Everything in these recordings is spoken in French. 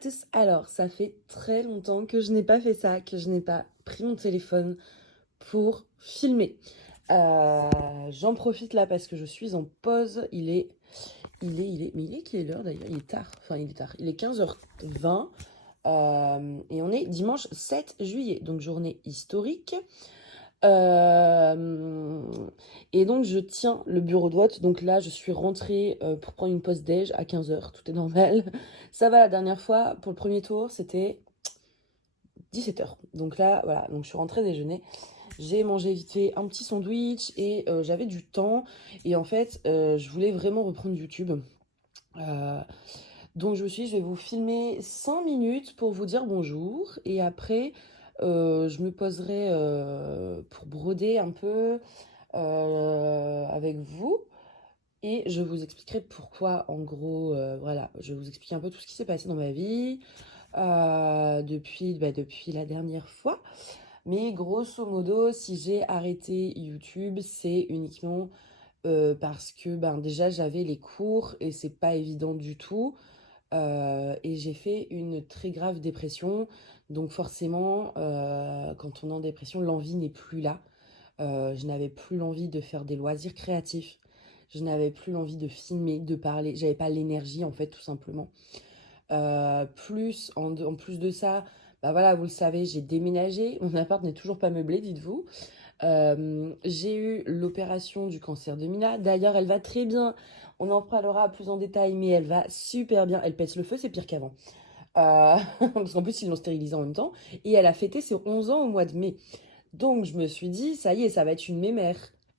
tous. Alors, ça fait très longtemps que je n'ai pas fait ça, que je n'ai pas pris mon téléphone pour filmer. J'en profite là parce que je suis en pause. Mais il est quelle heure d'ailleurs? Il est tard. Enfin, il est tard. Il est 15h20. Et on est dimanche 7 juillet, donc journée historique. Euh, et donc, je tiens le bureau de vote. Donc là, je suis rentrée pour prendre une pause déj à 15h. Tout est normal. Ça va, la dernière fois, pour le premier tour, c'était 17h. Donc là, voilà. Donc, je suis rentrée déjeuner. J'ai mangé vite fait un petit sandwich et j'avais du temps. Et en fait, je voulais vraiment reprendre YouTube. Euh, donc, je me suis dit, je vais vous filmer 5 minutes pour vous dire bonjour. Et après, je me poserai pour broder un peu avec vous et je vous expliquerai pourquoi, en gros, voilà, je vais vous expliquer un peu tout ce qui s'est passé dans ma vie depuis la dernière fois. Mais grosso modo, si j'ai arrêté YouTube, c'est uniquement parce que ben, déjà j'avais les cours et c'est pas évident du tout. Et j'ai fait une très grave dépression. Donc forcément, quand on est en dépression, l'envie n'est plus là. Je n'avais plus l'envie de faire des loisirs créatifs. Je n'avais plus l'envie de filmer, de parler. J'avais pas l'énergie, en fait, tout simplement. En plus de ça, bah voilà, vous le savez, j'ai déménagé. Mon appart n'est toujours pas meublé, dites-vous. J'ai eu l'opération du cancer de Mina. D'ailleurs, elle va très bien. On en parlera plus en détail, mais elle va super bien. Elle pète le feu, c'est pire qu'avant. Parce qu'en plus, ils l'ont stérilisée en même temps. Et elle a fêté ses 11 ans au mois de mai. Donc je me suis dit, ça y est, ça va être une mémère.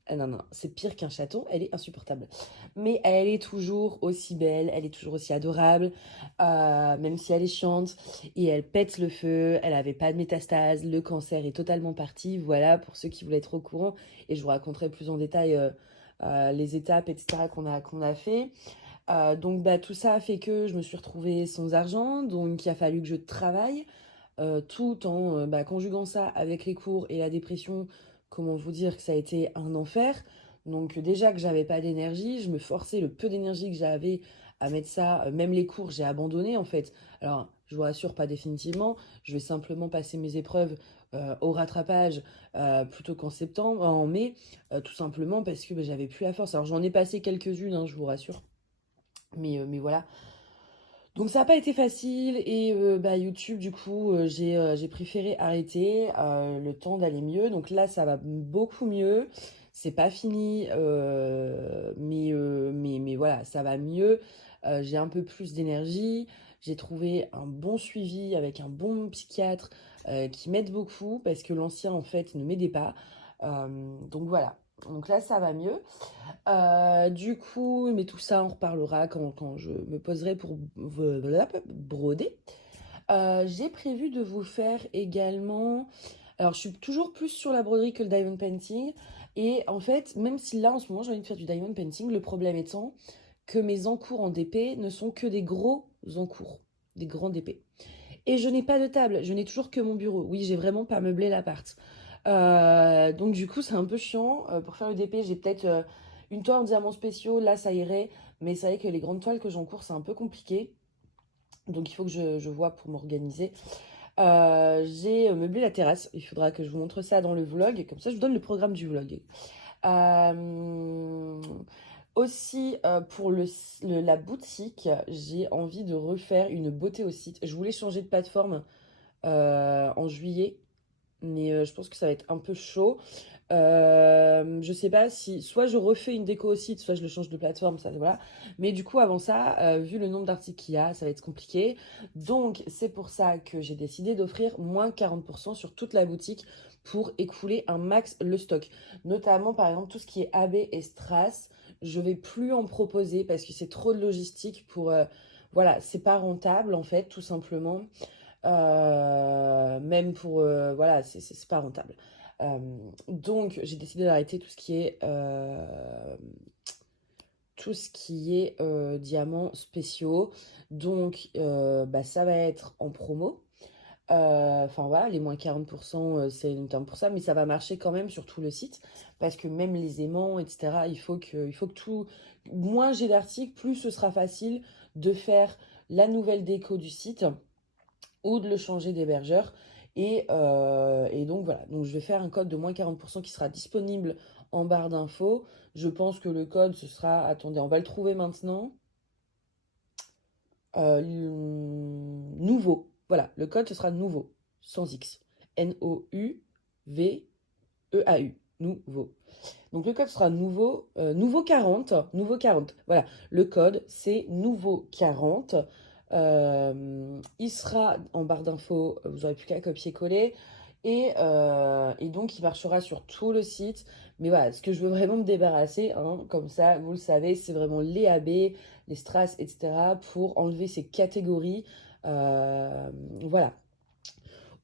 Ah non, non, c'est pire qu'un chaton, elle est insupportable. Mais elle est toujours aussi belle, elle est toujours aussi adorable, même si elle est chiante. Et elle pète le feu, elle avait pas de métastase, le cancer est totalement parti. Voilà, pour ceux qui voulaient être au courant. Et je vous raconterai plus en détail les étapes, etc. qu'on a fait. Donc bah, tout ça a fait que je me suis retrouvée sans argent, donc il a fallu que je travaille tout en bah, conjuguant ça avec les cours et la dépression. Comment vous dire que ça a été un enfer. Donc déjà que j'avais pas d'énergie, je me forçais le peu d'énergie que j'avais à mettre ça, même les cours, j'ai abandonné en fait. Alors, je vous rassure, pas définitivement, je vais simplement passer mes épreuves au rattrapage plutôt qu'en septembre, en mai, tout simplement parce que bah, j'avais plus la force. Alors j'en ai passé quelques-unes, hein, je vous rassure, mais voilà. Donc ça n'a pas été facile et bah, YouTube du coup j'ai préféré arrêter le temps d'aller mieux. Donc là ça va beaucoup mieux. C'est pas fini mais voilà ça va mieux. J'ai un peu plus d'énergie. J'ai trouvé un bon suivi avec un bon psychiatre qui m'aide beaucoup parce que l'ancien en fait ne m'aidait pas. Donc voilà. Donc là ça va mieux. Du coup, mais tout ça, on reparlera quand je me poserai pour broder. J'ai prévu de vous faire également. Alors, je suis toujours plus sur la broderie que le diamond painting. Et en fait, même si là, en ce moment, j'ai envie de faire du diamond painting, le problème étant que mes encours en DP ne sont que des gros encours, des grands DP. Et je n'ai pas de table, je n'ai toujours que mon bureau. Oui, j'ai vraiment pas meublé l'appart. Donc du coup, c'est un peu chiant. Pour faire le DP, j'ai peut-être une toile en diamants spéciaux, là ça irait. Mais c'est vrai que les grandes toiles que j'encours, c'est un peu compliqué. Donc il faut que je vois pour m'organiser. J'ai meublé la terrasse. Il faudra que je vous montre ça dans le vlog. Comme ça, je vous donne le programme du vlog. Euh, Aussi, pour la boutique, j'ai envie de refaire une beauté au site. Je voulais changer de plateforme en juillet, mais je pense que ça va être un peu chaud. Je sais pas si soit je refais une déco au site, soit je le change de plateforme, ça voilà. Mais du coup, avant ça, vu le nombre d'articles qu'il y a, ça va être compliqué. Donc, c'est pour ça que j'ai décidé d'offrir moins 40% sur toute la boutique pour écouler un max le stock. Notamment, par exemple, tout ce qui est AB et Strass, je vais plus en proposer parce que c'est trop de logistique pour. Voilà, c'est pas rentable en fait, tout simplement. Même pour voilà c'est pas rentable. Donc j'ai décidé d'arrêter tout ce qui est diamants spéciaux. Donc bah, ça va être en promo. Enfin voilà, les moins 40%, c'est notamment pour ça, mais ça va marcher quand même sur tout le site, parce que même les aimants, etc., il faut que tout... Moins j'ai d'articles, plus ce sera facile de faire la nouvelle déco du site ou de le changer d'hébergeur. Et donc voilà, donc je vais faire un code de moins 40% qui sera disponible en barre d'infos. Je pense que le code, ce sera... Attendez, on va le trouver maintenant. Nouveau. Voilà, le code, ce sera nouveau, sans X. Nouveau. Nouveau. Donc le code sera nouveau, nouveau 40. Nouveau 40. Voilà, le code, c'est nouveau 40. Il sera en barre d'infos, vous n'aurez plus qu'à copier-coller. Et donc, il marchera sur tout le site. Mais voilà, ce que je veux vraiment me débarrasser, hein, comme ça, vous le savez, c'est vraiment les AB, les strass, etc. pour enlever ces catégories. Voilà.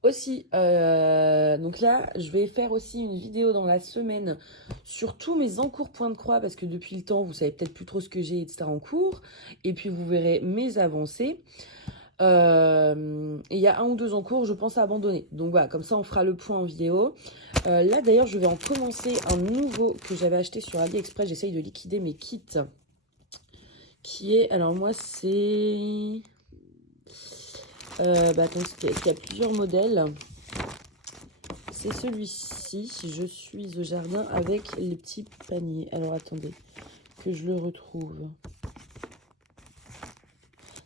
Aussi, donc là, je vais faire aussi une vidéo dans la semaine sur tous mes encours points de croix, parce que depuis le temps, vous savez peut-être plus trop ce que j'ai, etc. en cours. Et puis, vous verrez mes avancées. Et il y a 1 ou 2 encours, je pense, à abandonner. Donc voilà, comme ça, on fera le point en vidéo. Là, d'ailleurs, je vais en commencer un nouveau que j'avais acheté sur AliExpress. J'essaye de liquider mes kits. Qui est, alors moi, c'est... attends, il y a plusieurs modèles. C'est celui-ci, Je suis au jardin avec les petits paniers. Alors attendez, que je le retrouve.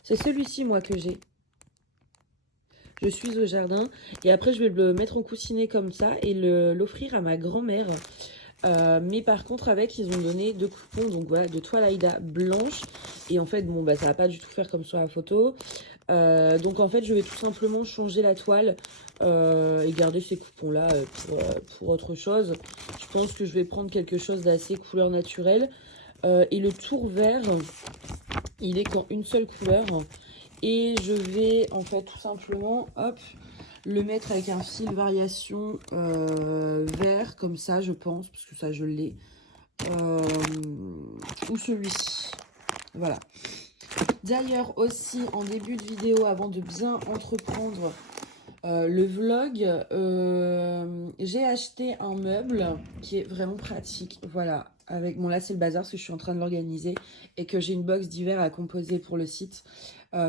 C'est celui-ci, moi, que j'ai. Je suis au jardin. Et après, je vais le mettre en coussinet comme ça et l'offrir à ma grand-mère. Mais par contre, avec, ils ont donné 2 coupons, donc voilà, de toile Aïda blanche. Et en fait, bon, bah, ça va pas du tout faire comme sur la photo. Donc en fait, je vais tout simplement changer la toile et garder ces coupons-là pour autre chose. Je pense que je vais prendre quelque chose d'assez couleur naturelle. Et le tour vert, il est qu'en une seule couleur. Et je vais en fait tout simplement, hop, le mettre avec un fil variation vert, comme ça je pense, parce que ça je l'ai. Ou celui-ci. Voilà. D'ailleurs aussi, en début de vidéo, avant de bien entreprendre le vlog, j'ai acheté un meuble qui est vraiment pratique. Voilà. Avec, bon là c'est le bazar parce que je suis en train de l'organiser et que j'ai une box d'hiver à composer pour le site,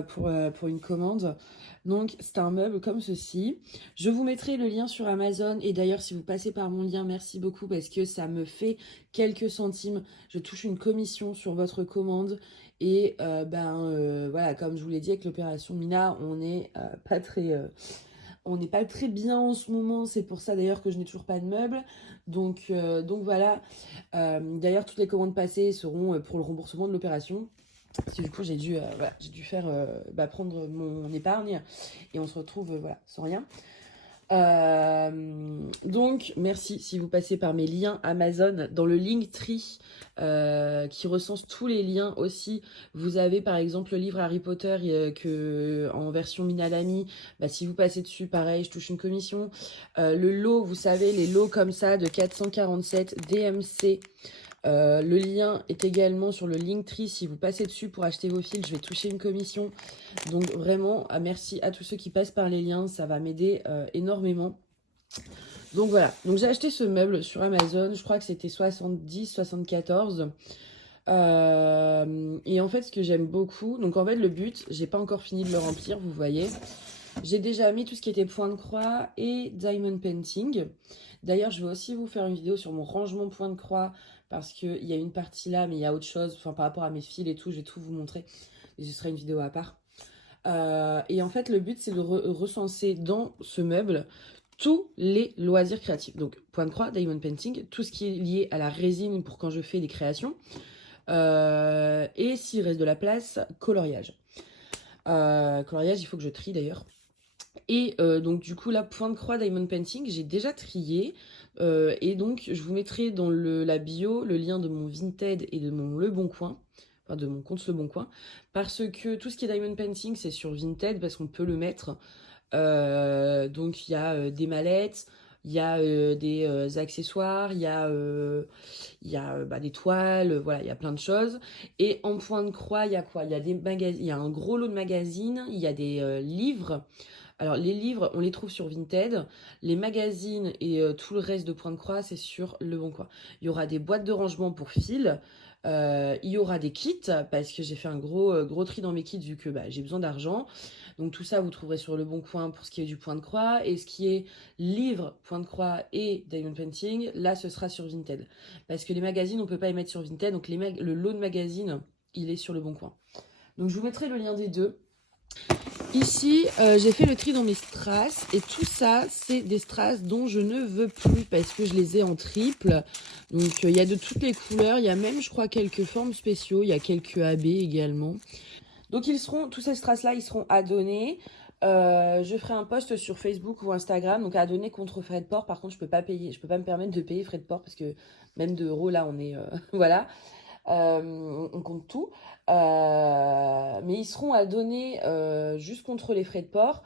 pour une commande. Donc c'est un meuble comme ceci. Je vous mettrai le lien sur Amazon et d'ailleurs si vous passez par mon lien, merci beaucoup parce que ça me fait quelques centimes. Je touche une commission sur votre commande et voilà, comme je vous l'ai dit avec l'opération Mina, on n'est pas très... on n'est pas très bien en ce moment, c'est pour ça d'ailleurs que je n'ai toujours pas de meubles. Donc voilà. D'ailleurs, toutes les commandes passées seront pour le remboursement de l'opération. Parce que du coup, j'ai dû faire prendre mon épargne et on se retrouve voilà, sans rien. Donc, merci si vous passez par mes liens Amazon. Dans le Linktree qui recense tous les liens aussi, vous avez par exemple le livre Harry Potter en version Minalami. Si vous passez dessus, pareil, je touche une commission. Le lot, vous savez, les lots comme ça de 447 DMC. Le lien est également sur le Linktree. Si vous passez dessus pour acheter vos fils, je vais toucher une commission. Donc vraiment, merci à tous ceux qui passent par les liens. Ça va m'aider énormément. Donc voilà. Donc j'ai acheté ce meuble sur Amazon. Je crois que c'était 70, 74. Et en fait, ce que j'aime beaucoup... Donc en fait, le but, j'ai pas encore fini de le remplir, vous voyez. J'ai déjà mis tout ce qui était point de croix et diamond painting. D'ailleurs, je vais aussi vous faire une vidéo sur mon rangement point de croix parce qu'il y a une partie là, mais il y a autre chose. Enfin, par rapport à mes fils et tout, je vais tout vous montrer. Et ce sera une vidéo à part. Et en fait, le but, c'est de recenser dans ce meuble tous les loisirs créatifs. Donc, point de croix, diamond painting, tout ce qui est lié à la résine pour quand je fais des créations. Et s'il reste de la place, coloriage. Coloriage, il faut que je trie d'ailleurs. Et donc du coup là, point de croix diamond painting, j'ai déjà trié. Et donc je vous mettrai dans la bio le lien de mon Vinted et de mon Leboncoin. Enfin de mon compte Leboncoin. Parce que tout ce qui est diamond painting, c'est sur Vinted parce qu'on peut le mettre. Donc il y a des mallettes, il y a des accessoires, il y a des toiles, voilà, il y a plein de choses. Et en point de croix, il y a quoi? Il y a des il y a un gros lot de magazines, il y a des livres. Alors, les livres, on les trouve sur Vinted. Les magazines et tout le reste de Point de Croix, c'est sur Le Bon Coin. Il y aura des boîtes de rangement pour fil. Il y aura des kits, parce que j'ai fait un gros tri dans mes kits vu que bah, j'ai besoin d'argent. Donc tout ça, vous trouverez sur Le Bon Coin pour ce qui est du Point de Croix. Et ce qui est livre, Point de Croix et Diamond Painting, là, ce sera sur Vinted. Parce que les magazines, on peut pas les mettre sur Vinted. Donc le lot de magazines, il est sur Le Bon Coin. Donc je vous mettrai le lien des deux. Ici, j'ai fait le tri dans mes strass et tout ça, c'est des strass dont je ne veux plus parce que je les ai en triple. Donc, il y a de toutes les couleurs. Il y a même, je crois, quelques formes spéciaux. Il y a quelques AB également. Donc, tous ces strass-là, ils seront à donner. Je ferai un post sur Facebook ou Instagram, donc à donner contre frais de port. Par contre, je peux pas me permettre de payer frais de port parce que même de euros, là, on est... voilà. On compte tout. Mais ils seront à donner juste contre les frais de port.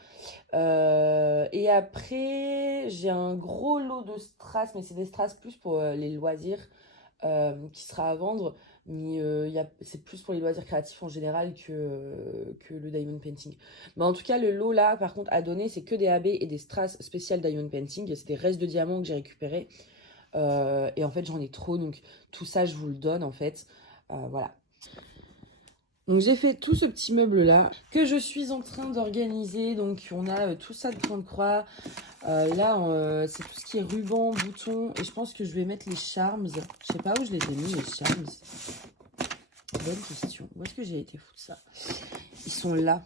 Et après, j'ai un gros lot de strass, mais c'est des strass plus pour les loisirs qui sera à vendre. Mais c'est plus pour les loisirs créatifs en général que le diamond painting. Mais en tout cas, le lot là, par contre, à donner, c'est que des AB et des strass spéciales diamond painting. C'est des restes de diamants que j'ai récupérés. Et en fait, j'en ai trop, donc tout ça, je vous le donne en fait. Voilà. Donc j'ai fait tout ce petit meuble là que je suis en train d'organiser. Donc on a tout ça de Point de Croix. Là c'est tout ce qui est ruban, boutons. Et je pense que je vais mettre les charms. Je sais pas où je les ai mis les charms. Bonne question. Où est-ce que j'ai été foutre ça? Ils sont là.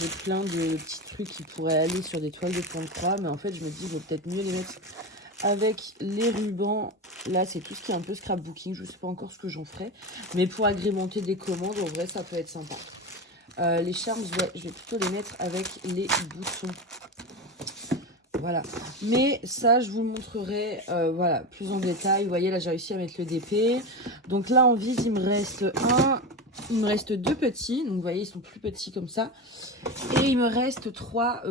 J'ai plein de petits trucs qui pourraient aller sur des toiles de Point de Croix. Mais en fait je me dis je vais peut-être mieux les mettre avec les rubans. Là c'est tout ce qui est un peu scrapbooking, je sais pas encore ce que j'en ferai, mais pour agrémenter des commandes en vrai ça peut être sympa. Les charms, ouais, je vais plutôt les mettre avec les boutons, voilà. Mais ça je vous le montrerai voilà, plus en détail. Vous voyez là j'ai réussi à mettre le DP. Donc là en vise il me reste deux petits, donc vous voyez ils sont plus petits comme ça. Et il me reste trois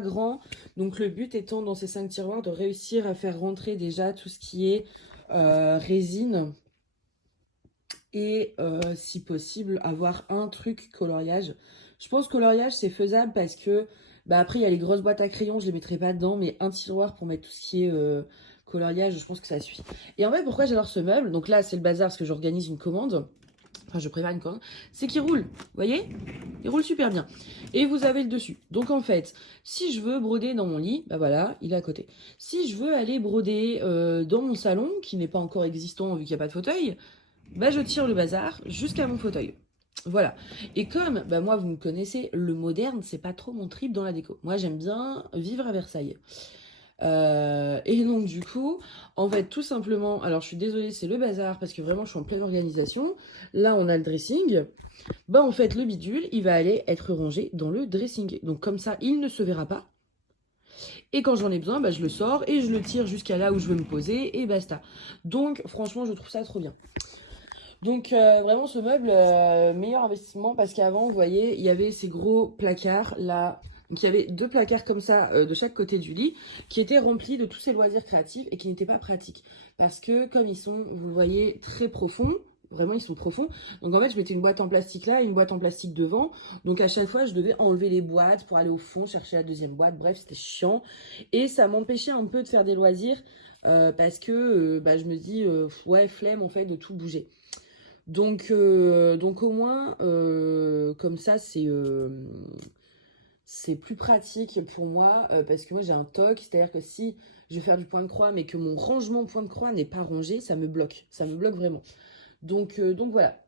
grands. Donc le but étant dans ces 5 tiroirs de réussir à faire rentrer déjà tout ce qui est résine. Et si possible avoir un truc coloriage. Je pense coloriage c'est faisable parce que bah, après il y a les grosses boîtes à crayons, je les mettrai pas dedans. Mais un tiroir pour mettre tout ce qui est coloriage, je pense que ça suffit. Et en fait pourquoi j'adore ce meuble, donc là c'est le bazar parce que j'organise une commande. Enfin, je prépare une commande. C'est qu'il roule. Vous voyez? Il roule super bien. Et vous avez le dessus. Donc, en fait, si je veux broder dans mon lit, bah voilà, il est à côté. Si je veux aller broder dans mon salon, qui n'est pas encore existant vu qu'il n'y a pas de fauteuil, bah je tire le bazar jusqu'à mon fauteuil. Voilà. Et comme, bah moi, vous me connaissez, le moderne, c'est pas trop mon trip dans la déco. Moi, j'aime bien vivre à Versailles. Et donc du coup, en fait, tout simplement, alors je suis désolée, c'est le bazar parce que vraiment je suis en pleine organisation. Là, on a le dressing. Bah en fait, le bidule, il va aller être rangé dans le dressing. Donc comme ça, il ne se verra pas. Et quand j'en ai besoin, bah, je le sors et je le tire jusqu'à là où je veux me poser et basta. Donc franchement, je trouve ça trop bien. Donc vraiment ce meuble, meilleur investissement parce qu'avant, vous voyez, il y avait ces gros placards là. Donc il y avait 2 placards comme ça de chaque côté du lit qui étaient remplis de tous ces loisirs créatifs et qui n'étaient pas pratiques. Parce que comme ils sont, vous le voyez, très profonds, vraiment ils sont profonds. Donc en fait je mettais une boîte en plastique là et une boîte en plastique devant. Donc à chaque fois je devais enlever les boîtes pour aller au fond, chercher la deuxième boîte. Bref c'était chiant. Et ça m'empêchait un peu de faire des loisirs parce que bah, je me dis ouais flemme en fait de tout bouger. Donc au moins, comme ça, c'est plus pratique pour moi parce que moi j'ai un TOC, c'est-à-dire que si je vais faire du point de croix mais que mon rangement point de croix n'est pas rangé, ça me bloque vraiment. Donc voilà,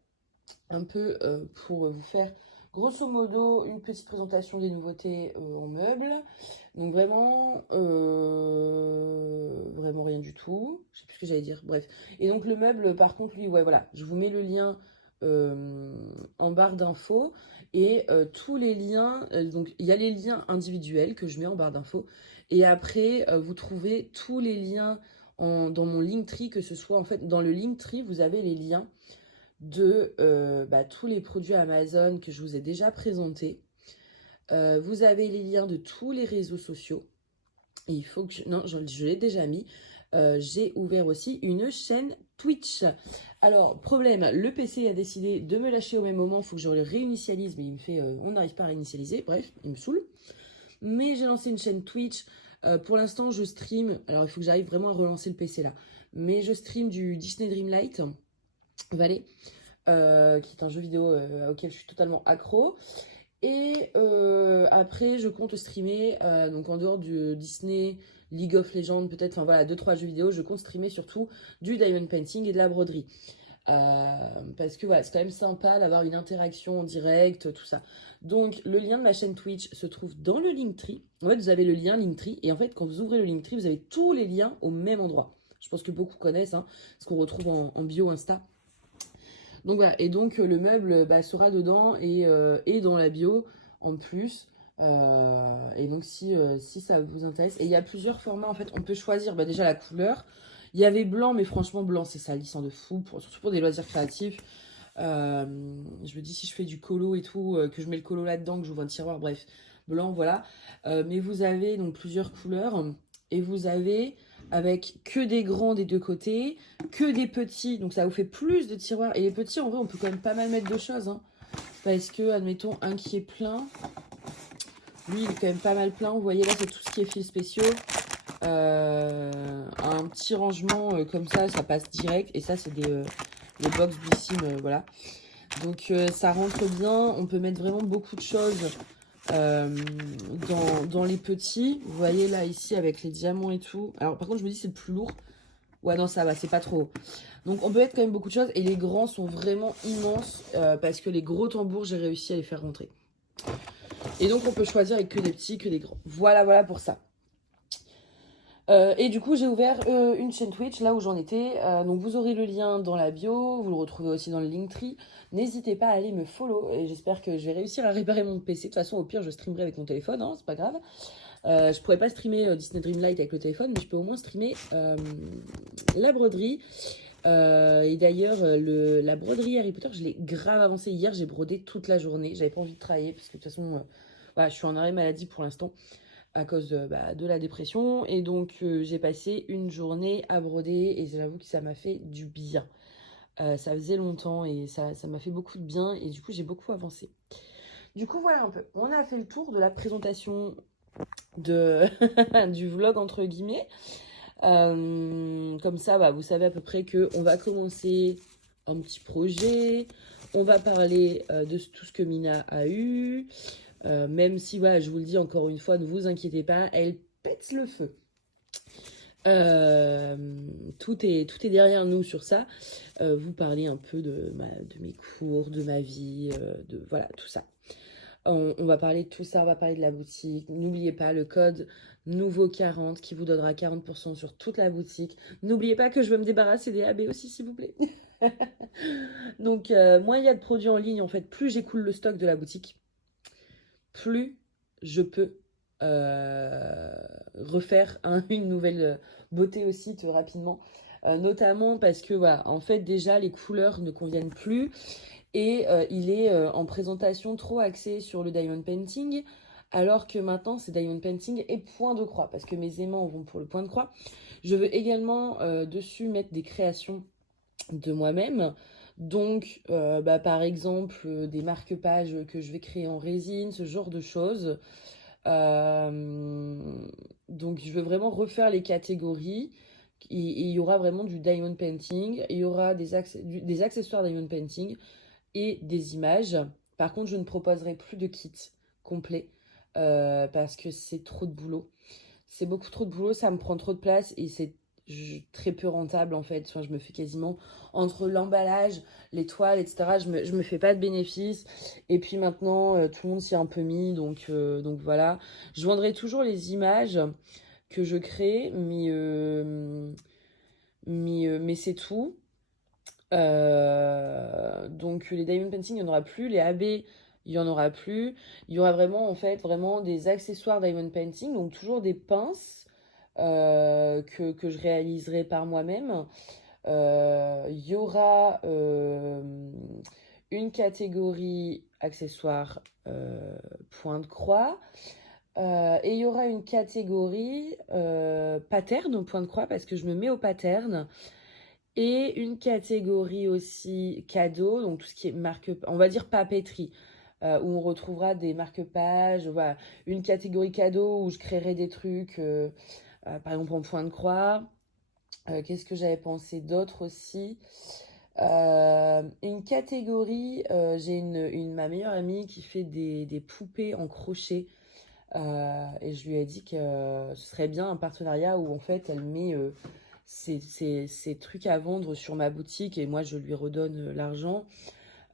un peu pour vous faire grosso modo une petite présentation des nouveautés en meubles. Donc vraiment rien du tout. Je sais plus ce que j'allais dire. Bref. Et donc le meuble, par contre, lui, ouais, voilà. Je vous mets le lien en barre d'infos. Et tous les liens, donc il y a les liens individuels que je mets en barre d'infos. Et après, vous trouvez tous les liens dans mon Linktree, que ce soit en fait dans le Linktree, vous avez les liens de tous les produits Amazon que je vous ai déjà présentés. Vous avez les liens de tous les réseaux sociaux. Et il faut que non, je l'ai déjà mis. J'ai ouvert aussi une chaîne Twitch. Alors, problème, le PC a décidé de me lâcher au même moment, il faut que je le réinitialise, mais il me fait, on n'arrive pas à réinitialiser, bref, il me saoule. Mais j'ai lancé une chaîne Twitch, pour l'instant je stream, alors il faut que j'arrive vraiment à relancer le PC là, mais je stream du Disney Dreamlight Valley, qui est un jeu vidéo auquel je suis totalement accro. Et après, je compte streamer, donc en dehors du Disney, League of Legends, peut-être, enfin voilà, 2-3 jeux vidéo, je compte streamer surtout du diamond painting et de la broderie. Parce que voilà, c'est quand même sympa d'avoir une interaction en direct, tout ça. Donc, le lien de ma chaîne Twitch se trouve dans le Linktree. En fait, vous avez le lien Linktree, et en fait, quand vous ouvrez le Linktree, vous avez tous les liens au même endroit. Je pense que beaucoup connaissent, hein, ce qu'on retrouve en bio Insta. Donc voilà, et donc le meuble sera dedans et dans la bio en plus. Et donc si ça vous intéresse, et il y a plusieurs formats en fait, on peut choisir déjà la couleur. Il y avait blanc, mais franchement blanc c'est salissant de fou, surtout pour des loisirs créatifs. Je me dis si je fais du colo et tout, que je mets le colo là-dedans, que j'ouvre un tiroir, bref, blanc voilà. Mais vous avez donc plusieurs couleurs et vous avez avec que des grands des deux côtés, que des petits, donc ça vous fait plus de tiroirs. Et les petits, en vrai, on peut quand même pas mal mettre de choses, hein, parce que, admettons, un qui est plein, lui, il est quand même pas mal plein. Vous voyez, là, c'est tout ce qui est fils spéciaux. Un petit rangement comme ça passe direct. Et ça, c'est des box Blissim, voilà. Donc, ça rentre bien. On peut mettre vraiment beaucoup de choses dans les petits. Vous voyez, là, ici, avec les diamants et tout. Alors, par contre, je me dis, c'est plus lourd. Ouais, non, ça va, c'est pas trop. Donc, on peut mettre quand même beaucoup de choses. Et les grands sont vraiment immenses parce que les gros tambours, j'ai réussi à les faire rentrer. Et donc, on peut choisir avec que des petits, que des grands. Voilà, voilà pour ça. Et du coup, j'ai ouvert une chaîne Twitch, là où j'en étais. Donc, vous aurez le lien dans la bio. Vous le retrouvez aussi dans le Linktree. N'hésitez pas à aller me follow. Et j'espère que je vais réussir à réparer mon PC. De toute façon, au pire, je streamerai avec mon téléphone. Hein, c'est pas grave. Je pourrais pas streamer Disney Dreamlight avec le téléphone, mais je peux au moins streamer la broderie. Et d'ailleurs, la broderie Harry Potter, je l'ai grave avancé hier. J'ai brodé toute la journée. J'avais pas envie de travailler parce que de toute façon, voilà, je suis en arrêt maladie pour l'instant à cause de la dépression. Et donc, j'ai passé une journée à broder et j'avoue que ça m'a fait du bien. Ça faisait longtemps et ça m'a fait beaucoup de bien et du coup, j'ai beaucoup avancé. Du coup, voilà un peu. On a fait le tour de la présentation du vlog entre guillemets. Comme ça, vous savez à peu près qu'on va commencer un petit projet. On va parler de tout ce que Mina a eu. Même si, voilà, je vous le dis encore une fois, ne vous inquiétez pas, elle pète le feu. Tout est derrière nous sur ça. Vous parlez un peu de mes cours, de ma vie, de voilà, tout ça. On va parler de tout ça, on va parler de la boutique. N'oubliez pas le code nouveau40 qui vous donnera 40% sur toute la boutique. N'oubliez pas que je veux me débarrasser des AB aussi, s'il vous plaît. Donc, moins il y a de produits en ligne, en fait, plus j'écoule le stock de la boutique, plus je peux refaire une nouvelle beauté au site rapidement. Notamment parce que, voilà, en fait, déjà, les couleurs ne conviennent plus. Et il est en présentation trop axé sur le diamond painting, alors que maintenant c'est diamond painting et point de croix, parce que mes aimants vont pour le point de croix. Je veux également dessus mettre des créations de moi-même. Donc, par exemple, des marque-pages que je vais créer en résine, ce genre de choses. Donc, je veux vraiment refaire les catégories. Et il y aura vraiment du diamond painting. Il y aura des accessoires diamond painting et des images. Par contre, je ne proposerai plus de kit complet parce que c'est trop de boulot. C'est beaucoup trop de boulot, ça me prend trop de place et c'est très peu rentable en fait. Enfin, je me fais quasiment entre l'emballage, les toiles, etc. Je me fais pas de bénéfices. Et puis maintenant, tout le monde s'y est un peu mis, donc voilà. Je vendrai toujours les images que je crée, mais c'est tout. Donc les diamond painting, il n'y en aura plus. Les AB, il n'y en aura plus. Il y aura vraiment, en fait, vraiment des accessoires diamond painting. Donc toujours des pinces que je réaliserai par moi-même. Il y aura une catégorie accessoires point de croix. Et il y aura une catégorie pattern au point de croix parce que je me mets au pattern. Et une catégorie aussi cadeaux, donc tout ce qui est marque, on va dire papeterie, où on retrouvera des marque-pages, voilà. Une catégorie cadeaux où je créerai des trucs, par exemple en point de croix. Qu'est-ce que j'avais pensé d'autre aussi? Une catégorie, j'ai ma meilleure amie qui fait des poupées en crochet. Et je lui ai dit que ce serait bien un partenariat où en fait elle met ses trucs à vendre sur ma boutique et moi je lui redonne l'argent.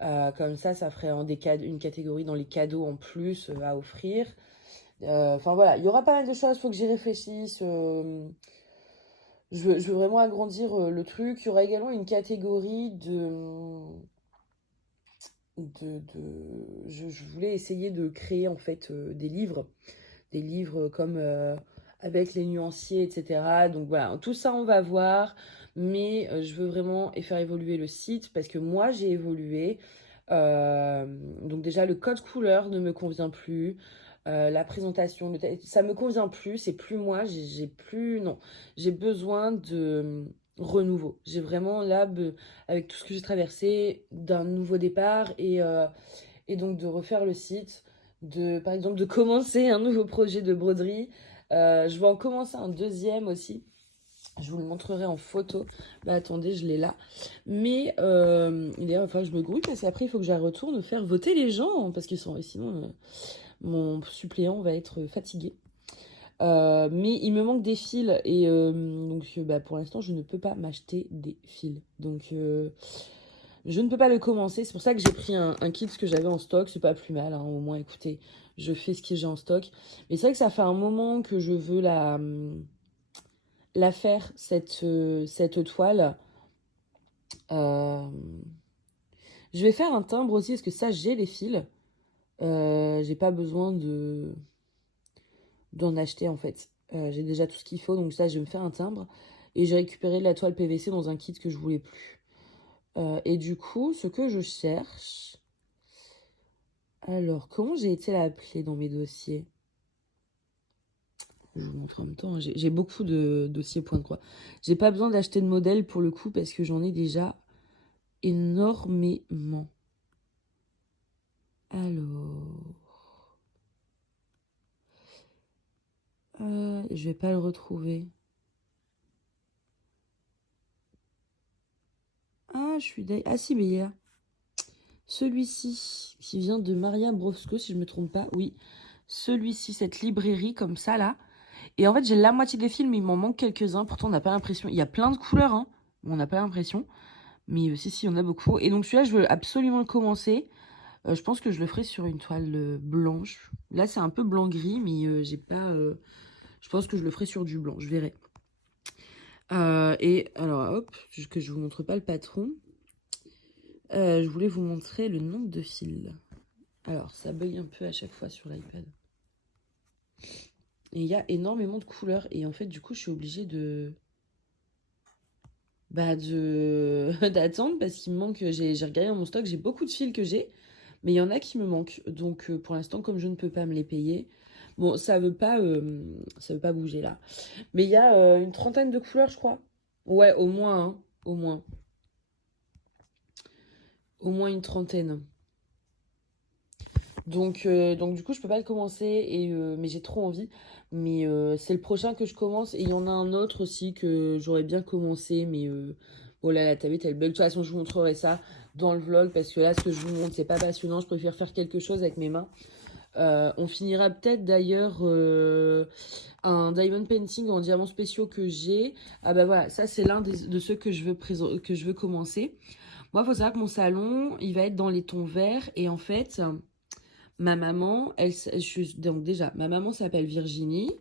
Comme ça ferait une catégorie dans les cadeaux en plus à offrir. Enfin voilà, il y aura pas mal de choses, faut que j'y réfléchisse. Je veux vraiment agrandir le truc. Il y aura également une catégorie je voulais essayer de créer en fait des livres comme avec les nuanciers, etc. Donc voilà, tout ça on va voir, mais je veux vraiment faire évoluer le site parce que moi j'ai évolué. Euh, donc déjà le code couleur ne me convient plus. La présentation, ça me convient plus, c'est plus moi, j'ai plus, non, j'ai besoin de renouveau. J'ai vraiment là, avec tout ce que j'ai traversé, d'un nouveau départ et donc de refaire le site, par exemple de commencer un nouveau projet de broderie. Je vais en commencer un deuxième aussi. Je vous le montrerai en photo. Bah attendez, je l'ai là. Mais d'ailleurs, enfin, je me grouille parce qu'après, il faut que j'aille retourne faire voter les gens parce qu'ils sont sinon mon suppléant va être fatigué. Mais il me manque des fils et donc bah, pour l'instant, je ne peux pas m'acheter des fils. Donc je ne peux pas le commencer. C'est pour ça que j'ai pris un kit que j'avais en stock. C'est pas plus mal, hein. Au moins, écoutez, je fais ce que j'ai en stock. Mais c'est vrai que ça fait un moment que je veux la faire, cette toile. Euh, je vais faire un timbre aussi, parce que ça, j'ai les fils. J'ai pas besoin d'en acheter, en fait. J'ai déjà tout ce qu'il faut, donc ça, je vais me faire un timbre. Et j'ai récupéré de la toile PVC dans un kit que je voulais plus. Et du coup, ce que je cherche... Alors, comment j'ai été l'appeler dans mes dossiers? Je vous montre en même temps, hein. J'ai beaucoup de dossiers point de croix. J'ai pas besoin d'acheter de modèle pour le coup parce que j'en ai déjà énormément. Alors, je vais pas le retrouver. Ah, je suis d'ailleurs. Ah si, mais il y a celui-ci qui vient de Maria Brosco, si je me trompe pas. Oui, celui-ci, cette librairie comme ça là. Et en fait, j'ai la moitié des films, il m'en manque quelques-uns. Pourtant, on n'a pas l'impression. Il y a plein de couleurs, hein. On n'a pas l'impression. Mais si, il y en a beaucoup. Et donc celui-là, je veux absolument le commencer. Je pense que je le ferai sur une toile blanche. Là, c'est un peu blanc-gris, mais j'ai pas... je pense que je le ferai sur du blanc, je verrai. Et alors, hop, que je vous montre pas le patron. Je voulais vous montrer le nombre de fils. Alors, ça bug un peu à chaque fois sur l'iPad. Et il y a énormément de couleurs. Et en fait, du coup, je suis obligée d'attendre parce qu'il me manque... J'ai regardé dans mon stock, j'ai beaucoup de fils que j'ai. Mais il y en a qui me manquent. Donc, pour l'instant, comme je ne peux pas me les payer... Bon, ça veut pas bouger, là. Mais il y a une trentaine de couleurs, je crois. Ouais, au moins, hein, au moins. Au moins une trentaine. Donc du coup, je peux pas le commencer, mais j'ai trop envie. Mais c'est le prochain que je commence. Et il y en a un autre aussi que j'aurais bien commencé. Mais oh là, la tablette, elle bug. De toute façon, je vous montrerai ça dans le vlog. Parce que là, ce que je vous montre, c'est pas passionnant. Je préfère faire quelque chose avec mes mains. On finira peut-être d'ailleurs un diamond painting en diamants spéciaux que j'ai. Ah bah voilà, ça c'est l'un de ceux que que je veux commencer. Moi, il faut savoir que mon salon, il va être dans les tons verts. Et en fait, ma maman, donc déjà, ma maman s'appelle Virginie.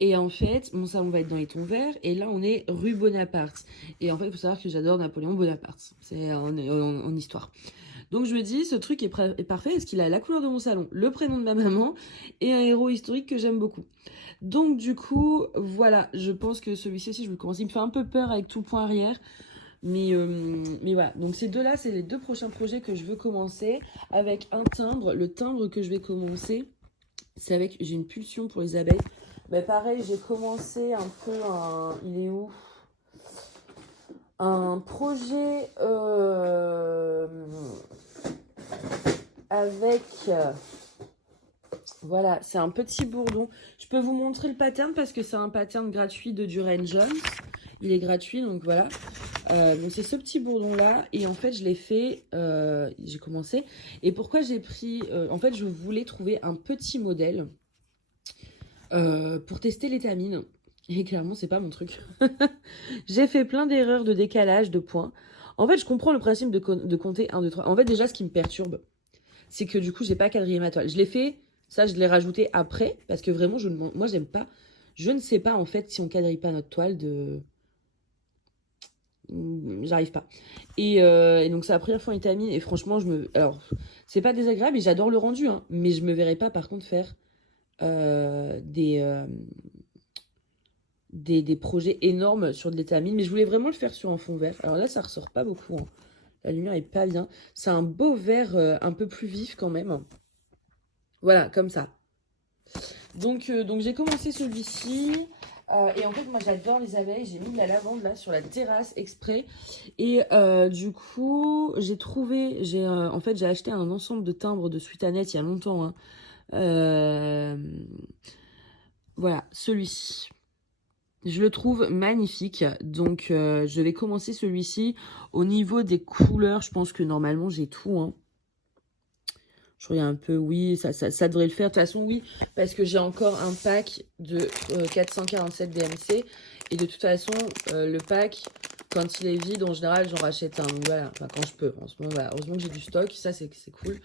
Et en fait, mon salon va être dans les tons verts. Et là, on est rue Bonaparte. Et en fait, il faut savoir que j'adore Napoléon Bonaparte. C'est en histoire. Donc je me dis, ce truc est parfait parce qu'il a la couleur de mon salon, le prénom de ma maman et un héros historique que j'aime beaucoup. Donc du coup, voilà, je pense que celui-ci aussi, je vais le commencer. Il me fait un peu peur avec tout le point arrière. Mais voilà, donc ces deux-là, c'est les deux prochains projets que je veux commencer avec un timbre. Le timbre que je vais commencer, c'est avec, j'ai une pulsion pour les abeilles. Mais pareil, j'ai commencé un peu il est où? un projet avec... voilà, c'est un petit bourdon. Je peux vous montrer le pattern parce que c'est un pattern gratuit de Duran Jones. Il est gratuit, donc voilà. Donc c'est ce petit bourdon-là. Et en fait, je l'ai fait, j'ai commencé. Et pourquoi j'ai pris... en fait, je voulais trouver un petit modèle pour tester l'étamine. Et clairement, c'est pas mon truc. J'ai fait plein d'erreurs de décalage de points. En fait, je comprends le principe de compter 1, 2, 3. En fait, déjà, ce qui me perturbe, c'est que du coup, j'ai pas quadrillé ma toile. Je l'ai fait, ça, je l'ai rajouté après, parce que vraiment, moi, j'aime pas. Je ne sais pas, en fait, si on quadrille pas notre toile de... J'arrive pas. Et donc, c'est la première fois en étamine, et franchement, alors, c'est pas désagréable, et j'adore le rendu, hein, mais je me verrais pas, par contre, faire des projets énormes sur de l'étamine, mais je voulais vraiment le faire sur un fond vert. Alors là, ça ressort pas beaucoup, hein. La lumière est pas bien. C'est un beau vert un peu plus vif quand même. Voilà, comme ça. Donc j'ai commencé celui-ci. Et en fait, moi, j'adore les abeilles. J'ai mis de la lavande là sur la terrasse exprès. Et du coup, en fait, j'ai acheté un ensemble de timbres de Sweetanet il y a longtemps, hein. Voilà, celui-ci. Je le trouve magnifique, donc je vais commencer celui-ci. Au niveau des couleurs, je pense que normalement j'ai tout, hein. Je regarde un peu, oui, ça devrait le faire. De toute façon, oui, parce que j'ai encore un pack de 447 DMC. Et de toute façon, le pack, quand il est vide, en général, j'en rachète un. Donc voilà, enfin quand je peux. En ce moment, voilà. Heureusement que j'ai du stock, ça c'est cool.